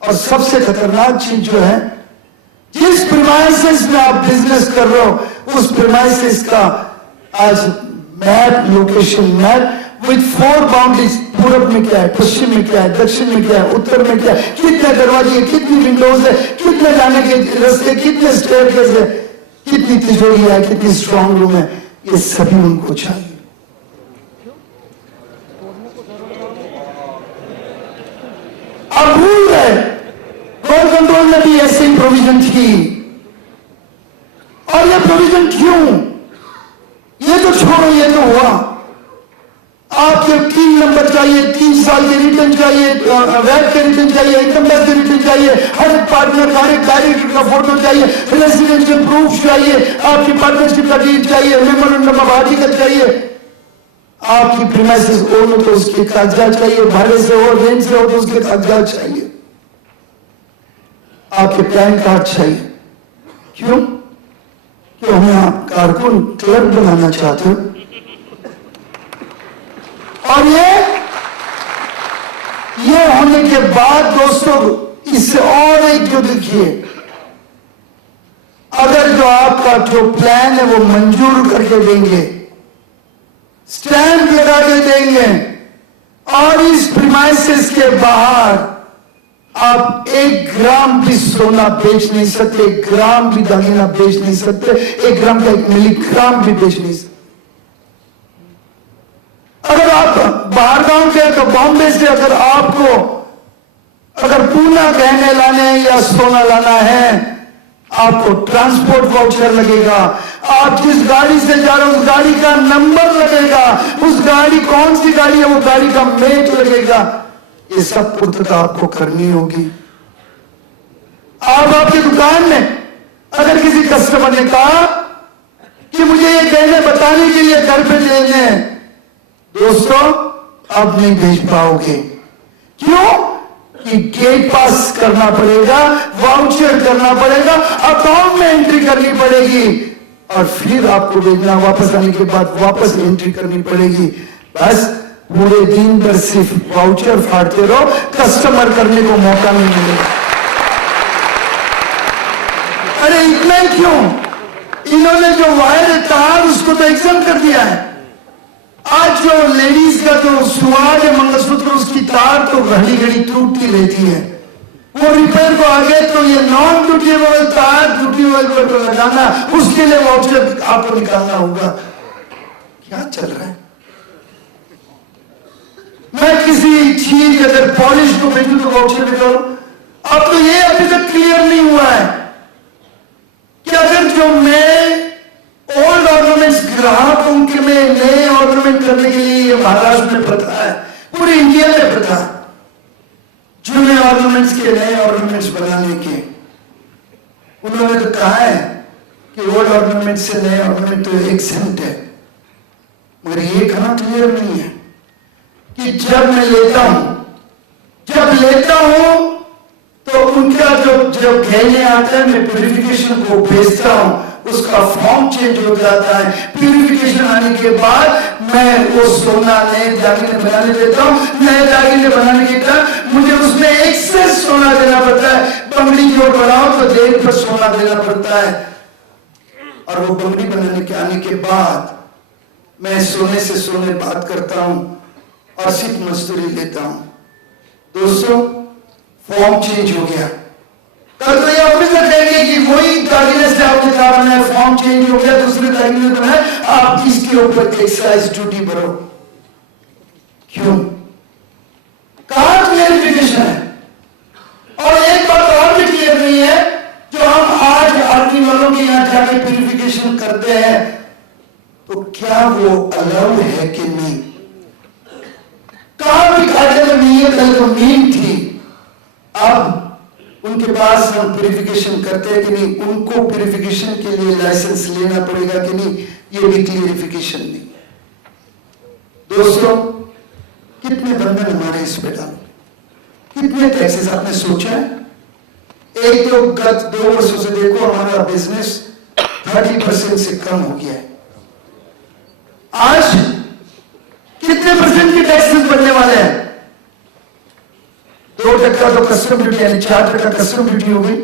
और सबसे खतरनाक चीज जो है, जिस प्रीमाइसेस में आप बिजनेस कर रहे हो, उस प्रीमाइसेस का आज map, location map with 4 boundaries, पूरब में क्या है, पश्चिम में क्या है, दक्षिण में क्या है, उत्तर में क्या है, कितने दरवाजे है, कितनी विंडोज है, कितने जाने के रास्ते, कितने स्टेयरकेस है, कितनी तिजोरी है, कितनी स्ट्रांग रूम है, ये सभी उनको चाहिए। अब भूल गए, कोर कंट्रोल में भी ऐसे ही प्रोविजन थी। और ये प्रोविजन क्यों? ये तो छोड़ो, ये तो हुआ। आपके 3 नंबर चाहिए, 3 साल के रिटर्न चाहिए, वैट के रिटर्न चाहिए, इनकम टैक्स के रिटर्न चाहिए, हर पार्टनर का, हर डायरेक्टर का फोटो चाहिए, रेजिडेंशियल प्रूफ चाहिए, आपकी पार्टनरशिप का डीड चाहिए, मेमोरेंडम ऑफ आर्टिकल चाहिए, आपकी प्रीमाइसेस ओन हो तो उसके कागजात चाहिए, भाड़े से हो, रेंट से हो तो उसके कागजात चाहिए, आपके पैन कार्ड चाहिए। क्यों? क्यों हमें आप कारकुन क्लर्क बनाना चाहते हो? और ये होने के बाद दोस्तों, इससे और एक जो देखिए, अगर जो आपका जो प्लान है वो मंजूर करके देंगे, स्टैंप लगा के देंगे, और इस प्रीमाइसेस के बाहर आप 1 ग्राम भी सोना बेच नहीं सकते, 1 ग्राम भी दागिना बेच नहीं सकते, 1 ग्राम का 1 मिलीग्राम भी बेच नहीं सकते। अगर आप बाहर गांव के, तो बॉम्बे से अगर आपको अगर पूना गहने लाने या सोना लाना है, आपको ट्रांसपोर्ट वाउचर लगेगा, आप जिस गाड़ी से जा रहे हो उस गाड़ी का नंबर लगेगा, उस गाड़ी कौन सी गाड़ी है वो गाड़ी का मेट लगेगा। ये सब पूर्तता आपको करनी होगी। आप आपकी दुकान में अगर किसी कस्टमर ने कहा कि मुझे ये गहने बताने के लिए घर पे देने हैं, दोस्तों अब नहीं भेज पाओगे। क्यों? कि गेट पास करना पड़ेगा, वाउचर करना पड़ेगा, अकाउंट में एंट्री करनी पड़ेगी और फिर आपको भेजना। वापस आने के बाद वापस एंट्री करनी पड़ेगी। बस पूरे दिन भर सिर्फ वाउचर फाड़ते रहो, कस्टमर करने को मौका नहीं मिलेगा। अरे इतना ही क्यों, इन्होंने जो वायर तार उसको तो एग्जाम कर दिया है। आज जो लेडीज का जो सुहाग है मंगलसूत्र, उसकी तार तो घड़ी घड़ी टूटती रहती है। वो रिपेयर को आगे तो ये नॉन टूटेबल तार टूटेबल पर लगाना, उसके लिए वाउचर आपको निकालना होगा। क्या चल रहा है? मैं किसी चीज अगर पॉलिश को भेजूं तो वाउचर निकालूं। अब तो ये अभी तक क्लियर नहीं हुआ है कि अगर जो मैं ओल्ड ऑर्नामेंट्स ग्राहकों के में नए ऑर्नामेंट करने के लिए, ये महाराष्ट्र में प्रथा है, पूरे इंडिया में प्रथा है, जूने ऑर्नामेंट्स के नए ऑर्नामेंट्स बनाने के। उन्होंने तो कहा है कि ओल्ड ऑर्नामेंट से नए ऑर्नामेंट तो एग्जेम्प्ट है, मगर ये कहना क्लियर नहीं है कि जब मैं लेता हूं तो उनका जो गहने आता है, मैं प्यूरिफिकेशन को भेजता हूं, उसका फॉर्म चेंज हो जाता है। प्यूरिफिकेशन आने के बाद मैं वो सोना नए दागिने बनाने देता हूं। नए दागिने बनाने के बाद मुझे उसमें एक्सेस सोना देना पड़ता है। बंगड़ी जोड़ बनाओ तो देर पर सोना देना पड़ता है, और वो बंगड़ी बनाने के आने के बाद मैं सोने से सोने बात करता हूं और सिर्फ मजदूरी लेता हूं। दोस्तों फॉर्म चेंज हो गया। कल तो ये ऑफिसर कहेंगे कि वही दागिने से आपने कहा बनाया, फॉर्म चेंज हो गया, दूसरे दागिने बनाए, आप इसके ऊपर एक्साइज ड्यूटी भरो। क्यों? कहां क्लियरिफिकेशन है? और एक बात और भी क्लियर नहीं है, जो हम आज आर्मी वालों के यहां जाके प्यूरिफिकेशन करते हैं तो क्या वो अलाउ है कि नहीं? कहां भी कायदे में नहीं है, कल तो नींद थी। अब उनके पास हम प्यूरिफिकेशन करते हैं कि नहीं, उनको प्यूरिफिकेशन के लिए लाइसेंस लेना पड़ेगा कि नहीं, ये भी क्लियरिफिकेशन नहीं। दोस्तों कितने बंधन हमारे इस पे डालो, कितने टैक्सेस आपने सोचा है? एक तो गत 2 वर्षों से देखो हमारा बिजनेस 30% से कम हो गया है। आज कितने परसेंट के टैक्सेस बनने वाले हैं? 2% तो कस्टम ड्यूटी, यानी 4% कस्टम ड्यूटी हो गई,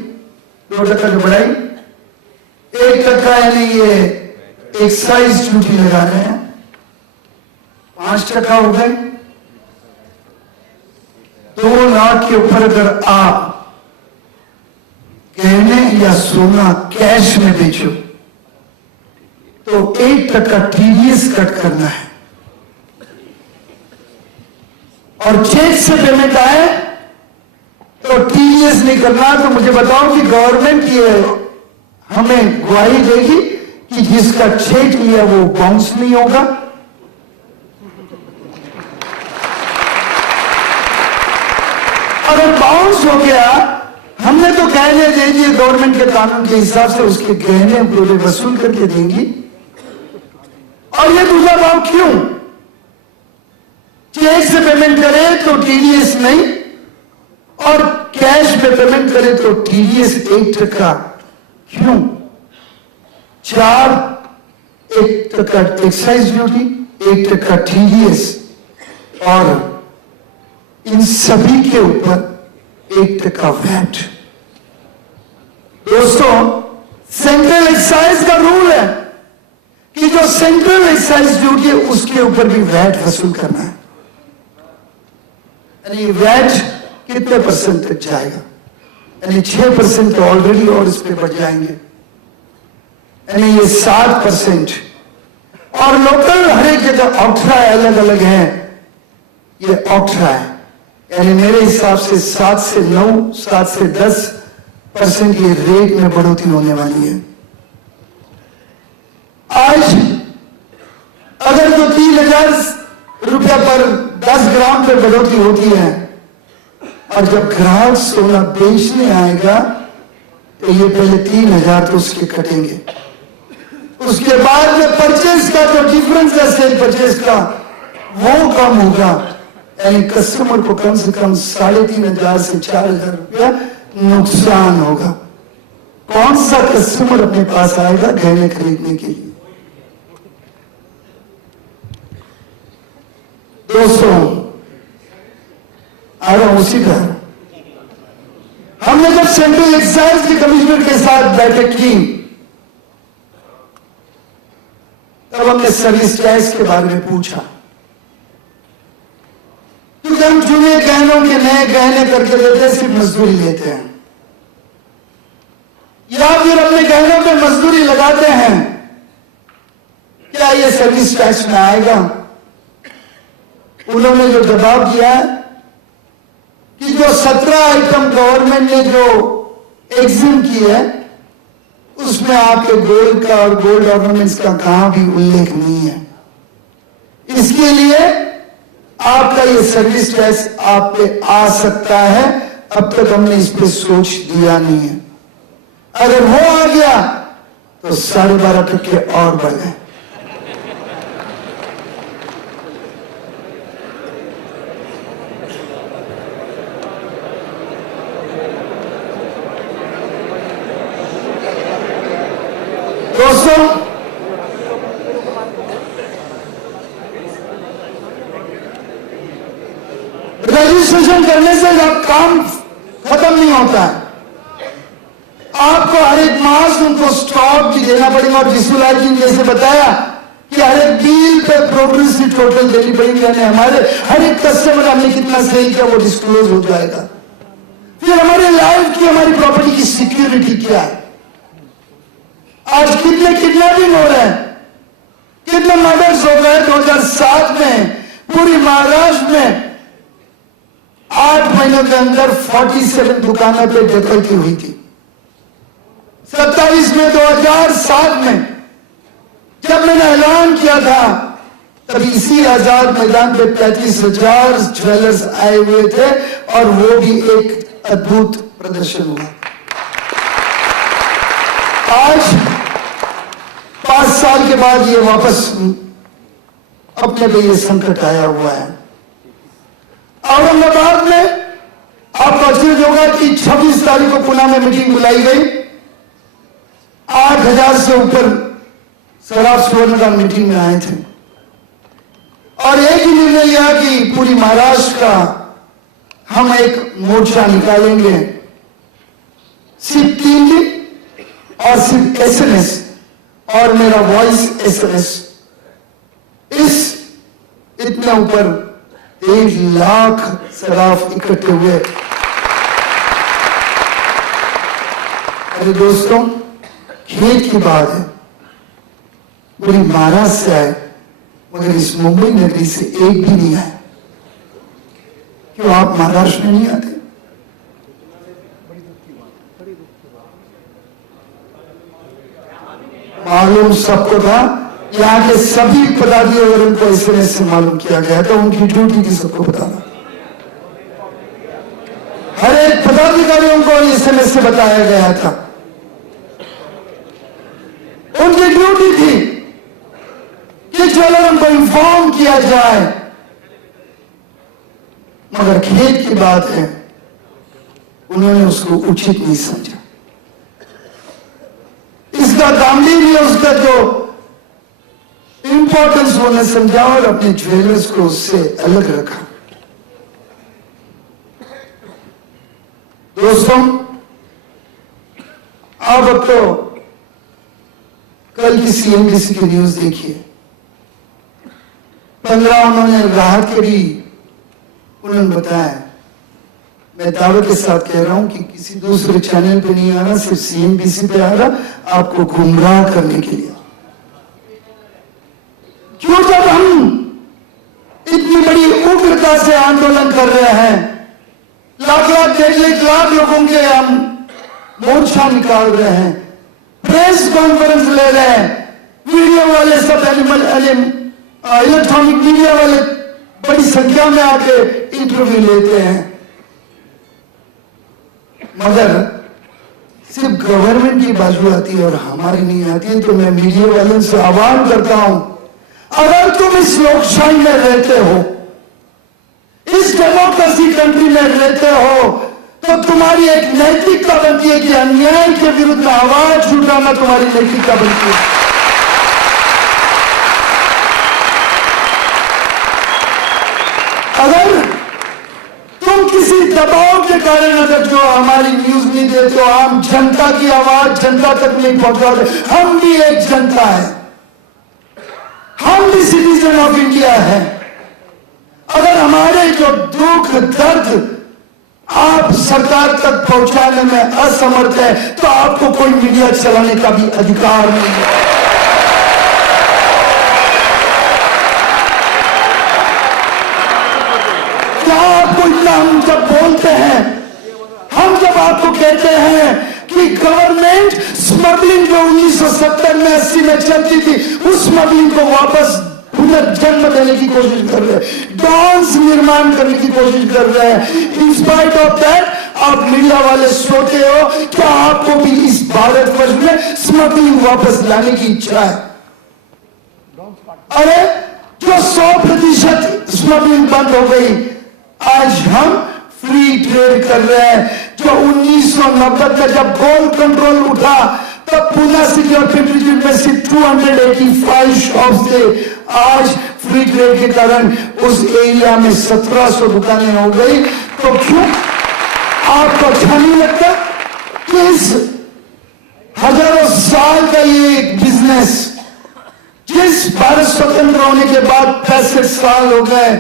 2% जो बढ़ाई, 1% यानी ये एक्साइज ड्यूटी लगा रहे हैं, 5% हो गए। 2 लाख के ऊपर अगर आप गहने या सोना कैश में बेचो तो 1% टीडीएस कट करना है, और चेक से पेमेंट आए तो टीडीएस नहीं करना। तो मुझे बताओ कि गवर्नमेंट ये हमें ग्वाही देगी कि जिसका चेक लिया वो बाउंस नहीं होगा? अगर बाउंस हो गया, हमने तो गहने दे दिए गवर्नमेंट के कानून के हिसाब से, उसके गहने पूरे वसूल करके देंगी। और ये दूसरा भाव क्यों? चेक से पेमेंट करे तो टीडीएस नहीं, और कैश पे पेमेंट करे तो टीडीएस 1%। क्यों? 1% एक्साइज ड्यूटी, 1% टीडीएस, और इन सभी के ऊपर 1% वैट। दोस्तों सेंट्रल एक्साइज का रूल है कि जो सेंट्रल एक्साइज ड्यूटी है उसके ऊपर भी वैट वसूल करना है। यानी वैट कितने परसेंट तक जाएगा? यानी 6% तो ऑलरेडी और इस पे बढ़ जाएंगे, यानी ये 7%। और लोकल हर एक जगह ऑक्ट्रा अलग अलग है, ये ऑक्ट्रा है, यानी मेरे हिसाब से 7 से 9, 7 से 10% ये रेट में बढ़ोतरी होने वाली है। आज अगर तो 3,000 रुपया पर 10 ग्राम पे बढ़ोतरी होती है, और जब ग्राहक सोना बेचने आएगा तो ये पहले 3,000 तो उसके कटेंगे, उसके बाद में परचेज का जो डिफरेंस है सेल परचेज का वो कम होगा, यानी कस्टमर को कम से कम 3,500 से 4,000 रुपया नुकसान होगा। कौन सा कस्टमर अपने पास आएगा गहने खरीदने के लिए? दोस्तों, आ रहा हूं उसी पर। हमने जब सेंट्रल एक्साइज के कमिश्नर के साथ बैठक की तब हमने सर्विस टैक्स के बारे में पूछा, क्योंकि हम चुने गहनों के नए गहने करके देते हैं, सिर्फ मजदूरी लेते हैं, या फिर अपने गहनों पे मजदूरी लगाते हैं, क्या ये सर्विस टैक्स में आएगा? उन्होंने जो जवाब दिया है कि जो 17 आइटम गवर्नमेंट ने जो एग्जिम की है उसमें आपके गोल्ड का और गोल्ड ऑर्नामेंट्स का कहां भी उल्लेख नहीं है। इसके लिए आपका ये सर्विस टैक्स आप पे आ सकता है, अब तक हमने इस पे सोच दिया नहीं है। अगर वो आ गया तो 12.5% और बढ़ गए। दोस्तों, रजिस्ट्रेशन करने से जब काम खत्म नहीं होता है, आपको हर एक मास उनको स्टॉक भी देना पड़ेगा, और जिसुलाल जी ने जैसे बताया कि हर एक बिल पे प्रोग्रेसिव टोटल देनी पड़ेगी, यानी हमारे हर एक कस्टमर हमने कितना सेल किया वो डिस्क्लोज हो जाएगा। फिर हमारे लाइफ की, हमारी प्रॉपर्टी की सिक्योरिटी क्या है? आज कितने किडनैपिंग हो रहे हैं, कितने मर्डर्स हो गए? 2007 में पूरी महाराष्ट्र में 8 महीनों के अंदर 47 दुकानों पे डकैती हुई थी। 27 में 2007 में जब मैंने ऐलान किया था तब इसी आजाद मैदान पे 35,000 ज्वेलर्स आए हुए थे, और वो भी एक अद्भुत प्रदर्शन हुआ। आज 5 साल के बाद ये वापस अपने पे ये संकट आया हुआ है। औरंगाबाद में आपका अचरज होगा कि 26 तारीख को पुणे में मीटिंग बुलाई गई। 8,000 से ऊपर शराब सुवर्णकार मीटिंग में आए थे, और एक ही निर्णय लिया कि पूरी महाराष्ट्र का हम एक मोर्चा निकालेंगे, सिर्फ 3 दिन और सिर्फ SMS और मेरा वॉइस SMS। इस इतने ऊपर 1 लाख शराब इकट्ठे हुए। अरे दोस्तों, खेत की बात है, पूरी महाराष्ट्र से आए, मगर इस मुंबई नगरी से एक भी नहीं आए। क्यों आप महाराष्ट्र में नहीं आते? मालूम सबको था, यहाँ के सभी पदाधिकारियों को SMS से मालूम किया गया था, उनकी ड्यूटी थी सबको बताना। हर एक पदाधिकारियों को SMS से बताया गया था, उनकी ड्यूटी थी कि ज्वेलरों को इन्फॉर्म किया जाए। मगर खेत की बात है, उन्होंने उसको उचित नहीं समझा, इसका गांभीर्य, उसका जो इंपॉर्टेंस वो ने समझा, और अपने ज्वेलर्स को उससे अलग रखा। दोस्तों, अब तो कल की CNBC की न्यूज देखिए, 15 उन्होंने राहत करी। उन्होंने बताया, मैं दावे के साथ कह रहा हूं कि किसी दूसरे चैनल पे नहीं आ रहा, सिर्फ CNBC पे आ रहा, आपको गुमराह करने के लिए। क्यों? जब हम इतनी बड़ी उग्रता से आंदोलन कर रहे हैं, लाख लाख 1.5 लाख लोगों के हम मोर्चा निकाल रहे हैं, प्रेस कॉन्फ्रेंस ले रहे हैं, वीडियो वाले सब इलेक्ट्रॉनिक मीडिया वाले बड़ी संख्या में आके इंटरव्यू लेते हैं, मगर सिर्फ गवर्नमेंट की बाजू आती है और हमारी नहीं आती है। तो मैं मीडिया वालों से आह्वान करता हूं, अगर तुम इस लोकशाही में रहते हो, इस डेमोक्रेसी कंट्री में रहते हो, तो तुम्हारी एक नैतिकता बनती है कि अन्याय के विरुद्ध आवाज उठाना तुम्हारी नैतिकता बनती है। अगर तुम किसी दबाव के कारण अगर जो हमारी न्यूज नहीं देते हो, आम जनता की आवाज जनता तक नहीं पहुंचाते, हम भी एक जनता है, हम भी सिटीजन ऑफ इंडिया है। अगर हमारे जो दुख दर्द आप सरकार तक पहुंचाने में असमर्थ है, तो आपको कोई मीडिया चलाने का भी अधिकार नहीं है। क्या आपको इतना हम जब बोलते हैं, हम जब आपको कहते हैं कि गवर्नमेंट स्मगलिंग जो 1970 में 80 में चलती थी, उस स्मगलिंग को वापस पुनर्जन्म देने की कोशिश कर रहे हैं, डॉन्स निर्माण करने की कोशिश कर रहे हैं। इन स्पाइट ऑफ दैट आप मीडिया वाले सोते हो, क्या आपको भी इस भारतवर्ष में स्मगलिंग वापस लाने की इच्छा है? अरे जो 100% स्मगलिंग बंद हो गई, आज हम फ्री ट्रेड कर रहे हैं। जो 1990 में जब गोल्ड कंट्रोल उठा, तब पूना सिटी और पिंपरी में सिर्फ 285 शॉप्स थे। आज फ्री ट्रेड के कारण उस एरिया में 1700 दुकानें हो गई। तो क्यों आपको अच्छा नहीं लगता कि इस हजारों साल का ये एक बिजनेस, जिस भारत स्वतंत्र होने के बाद 65 साल हो गए,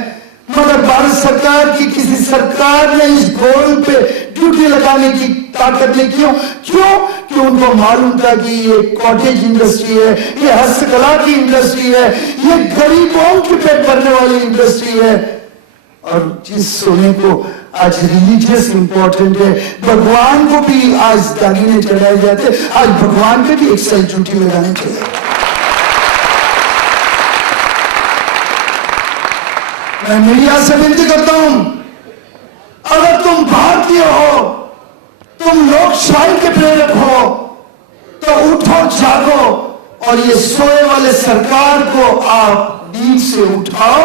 मगर भारत सरकार की किसी सरकार ने इस गोल्ड पे ड्यूटी लगाने की ताकत नहीं। क्यों? कि उनको मालूम था कि ये कॉटेज इंडस्ट्री है, ये हस्तकला की इंडस्ट्री है, ये गरीबों के पेट भरने वाली इंडस्ट्री है। और जिस सोने को आज रिलीजियस इंपॉर्टेंट है, भगवान को भी आज दागिने चढ़ाए जाते, आज भगवान पे भी एक साइड ड्यूटी लगाने चाहिए। मैं मीडिया से विनती करता हूं, अगर तुम भारतीय हो, तुम लोकशाही के प्रेरक हो, तो उठो जागो और ये सोए वाले सरकार को आप नींद से उठाओ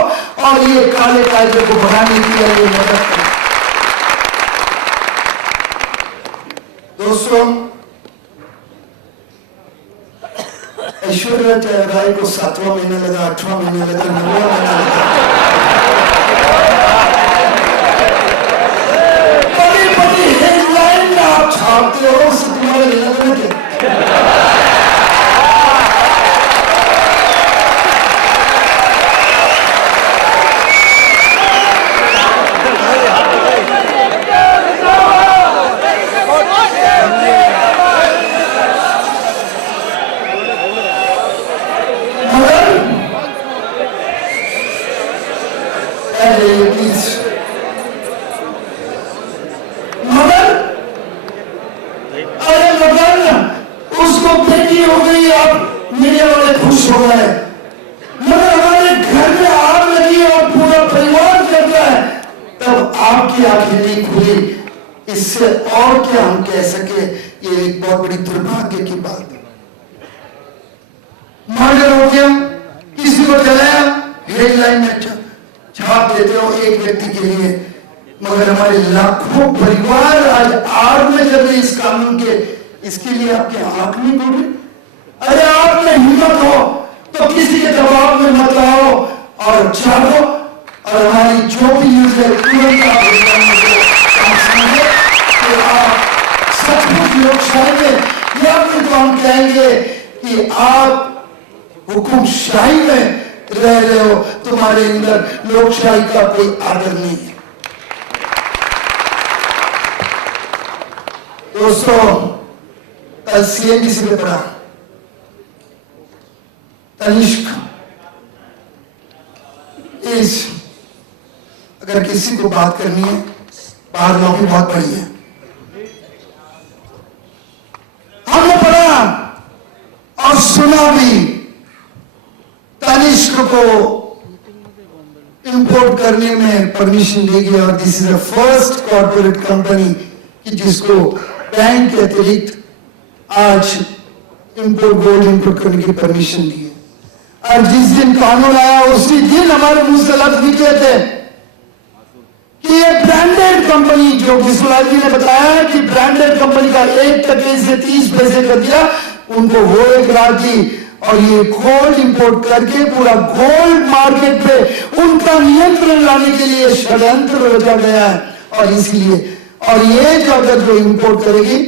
और ये काले कायदे को बढ़ाने के लिए मदद करो। दोस्तों, ऐश्वर्या राय को 7वां महीना लगा, 8वां महीना लगा, 9वां महीना लगा। बड़ी बड़ी हेडलाइन में आप छापते हो, उससे तुम्हारे लगने के उसको बेटी हो गई, आप मेरे वाले खुश हो गए, मगर हमारे घर में आग लगी और पूरा परिवार कर रहा है, तब आपकी आंखें नहीं खुली। इससे और क्या हम कह सके? ये एक बहुत बड़ी दुर्भाग्य की बात है। मर्डर हो गया, किसी को जलाया, हेडलाइन में छाप देते हो एक व्यक्ति के लिए, मगर हमारे लाखों परिवार आज आग में जल रहे इस कानून के, इसके लिए आपके आंख नहीं खोल रहे? अरे आप में हिम्मत हो तो किसी के दबाव में मत आओ और जागो, और हमारी जो भी न्यूज है तुरंत आप सचमुच लोकशाही में, या फिर तो हम कहेंगे कि आप हुकुमशाही में रह रहे हो, तुम्हारे अंदर लोकशाही का कोई आदर नहीं है। दोस्तों, कल CNBC पे पढ़ा, तनिष्क अगर किसी को बात करनी है, बाहर नौकरी बहुत बड़ी है। हमने पढ़ा और सुना भी को इंपोर्ट करने में परमिशन देगी और this is the first corporate company कि जिसको बैंक के अतिरिक्त आज इंपोर्ट गोल्ड इंपोर्ट करने की परमिशन दी है। और जिस दिन कानून आया उसी दिन हमारे मुंह से लफ्ज निकले थे कि ये ब्रांडेड कंपनी, जो किशोर जी ने बताया कि ब्रांडेड कंपनी का 1 टके से 30 पैसे कर दिया, उनको वो एक रात दी और ये गोल्ड इंपोर्ट करके पूरा गोल्ड मार्केट पे उनका नियंत्रण लाने के लिए षड्यंत्र रचा गया है। और इसलिए और ये जो अगर जो इंपोर्ट करेगी,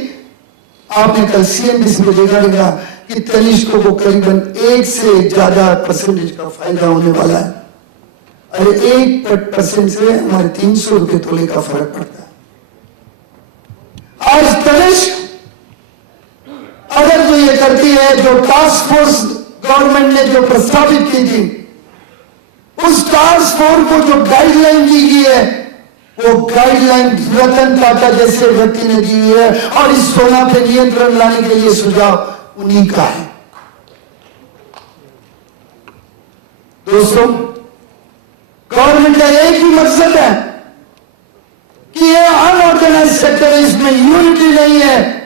आपने कल CNBC में देखा होगा कि तनिष्क को करीबन 1 से ज्यादा परसेंटेज का फायदा होने वाला है। अरे 1% से हमारे 300 रुपए तोले का फर्क पड़ता है। आज तनिष्क अगर जो ये करती है, जो टास्क फोर्स गवर्नमेंट ने जो प्रस्तावित की थी, उस टास्क फोर्स को जो गाइडलाइन दी गई है, वो गाइडलाइन रतन टाटा जैसे व्यक्ति ने दी है और इस सोना पे नियंत्रण लाने के लिए सुझाव उन्हीं का है। दोस्तों, गवर्नमेंट का एक ही मकसद है कि ये अनऑर्गेनाइज सेक्टर है, इसमें यूनिटी नहीं है।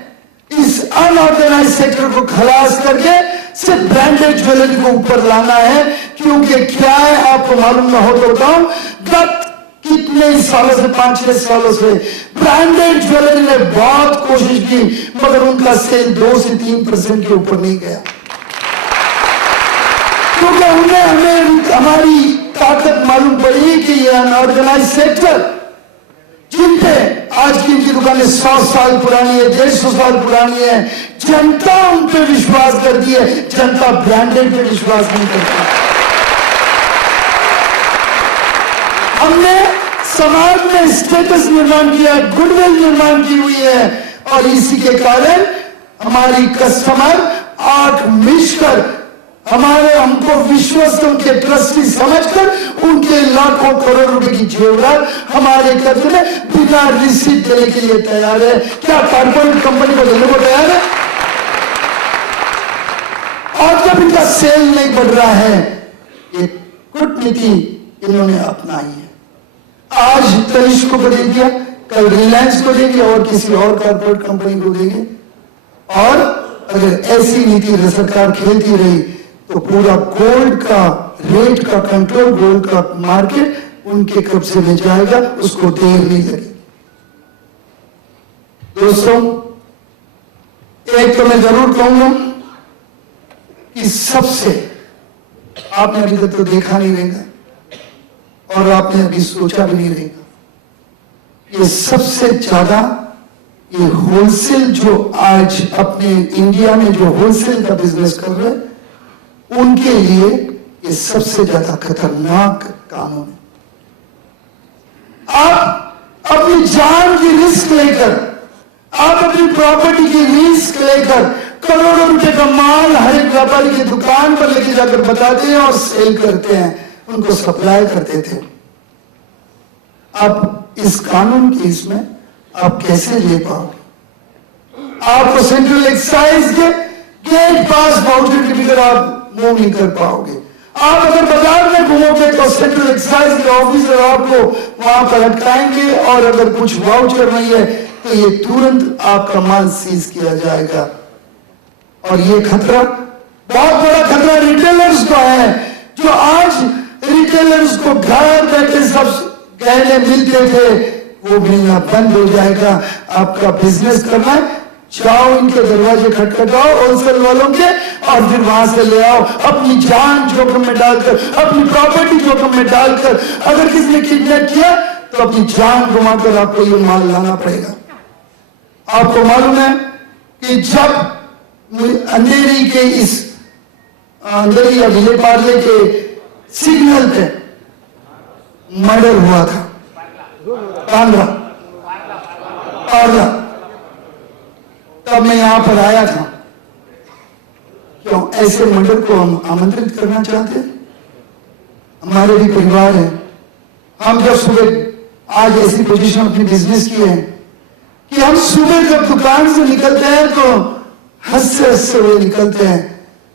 इस अनऑर्गेनाइज सेक्टर को खलास करके सिर्फ ब्रांडेड ज्वेलरी को ऊपर लाना है। क्योंकि क्या है, आपको मालूम ना हो तो बताऊं, गत कितने सालों से 5-6 सालों से ब्रांडेड ज्वेलरी ने बहुत कोशिश की, मगर उनका सेल 2 से 3% के ऊपर नहीं गया। क्योंकि उन्हें हमें हमारी ताकत मालूम पड़ी कि ये अनऑर्गेनाइज सेक्टर, जिन पे आज की इनकी दुकानें 100 साल पुरानी है, 150 साल पुरानी है, जनता उन पे विश्वास करती है, जनता ब्रांडेड पे विश्वास नहीं करती। हमने समाज में स्टेटस निर्माण किया, गुडविल निर्माण की हुई है और इसी के कारण हमारी कस्टमर आंख मिचकर हमको विश्वस्त, उनके ट्रस्टी समझकर उनके लाखों करोड़ रुपए की जेवरात हमारे कर्ज में बिना रिसीट देने के लिए तैयार है। क्या कॉर्पोरेट कंपनी को देने को तैयार है? और जब इनका सेल नहीं बढ़ रहा है, ये कूटनीति इन्होंने अपनाई है। आज तनिष्क को दे दिया, कल रिलायंस को देंगे और किसी और कॉर्पोरेट कंपनी को देंगे। और अगर ऐसी नीति सरकार खेलती रही तो पूरा गोल्ड का रेट का कंट्रोल, गोल्ड का मार्केट उनके कब्जे में जाएगा, उसको देर नहीं लगेगी। दोस्तों, एक तो मैं जरूर कहूंगा कि सबसे, आपने अभी तक तो देखा नहीं रहेगा और आपने अभी सोचा भी नहीं रहेगा, ये सबसे ज्यादा ये होलसेल जो आज अपने इंडिया में जो होलसेल का बिजनेस कर रहे हैं, उनके लिए ये सबसे ज्यादा खतरनाक कानून है। आप अपनी जान की रिस्क लेकर, आप अपनी प्रॉपर्टी की रिस्क लेकर करोड़ों रुपए का माल हर एक व्यापारी की दुकान पर लेके जाकर बताते हैं और सेल करते हैं, उनको सप्लाई करते थे। अब इस कानून की इसमें आप कैसे ले पाओगे? आपको सेंट्रल एक्साइज के गेट पास वाउचर के बिगर आप मूव नहीं कर पाओगे। आप अगर बाजार में घूमोगे तो सेंट्रल एक्साइज के ऑफिसर आपको वहां पर अटकाएंगे और अगर कुछ वाउचर नहीं है तो ये तुरंत आपका माल सीज किया जाएगा। और ये खतरा, बहुत बड़ा खतरा रिटेलर्स को है, जो आज रिटेलर्स को घर बैठे सब गहने मिलते थे, वो मिलना बंद हो जाएगा। आपका बिजनेस करना है, जाओ इनके दरवाजे खटखटाओ होलसेल वालों के और फिर वहां से ले आओ। अपनी जान जोखिम में डालकर, अपनी प्रॉपर्टी जोखिम में डालकर, अगर किसी ने किडनैप किया तो अपनी जान घुमाकर आपको ये माल लाना पड़ेगा। आपको मालूम है कि जब अंधेरी के इस अंधेरी या विजय पार्ले के सिग्नल पे मर्डर हुआ था, पार्ला, तब मैं यहां पर आया था। क्यों ऐसे मर्डर को हम आमंत्रित करना चाहते हैं? हमारे भी परिवार है। हम जब सुबह आज ऐसी पोजीशन अपनी बिजनेस की है कि हम सुबह जब दुकान से निकलते हैं तो हंसते हंसते हुए निकलते हैं,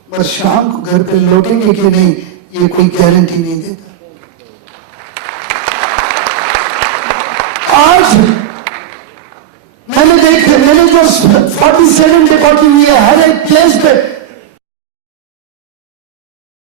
पर शाम को घर पे लौटेंगे कि नहीं, ये कोई गारंटी नहीं देता। आज मैंने जो 47 डिपोटी हुई है, हर एक प्लेस पे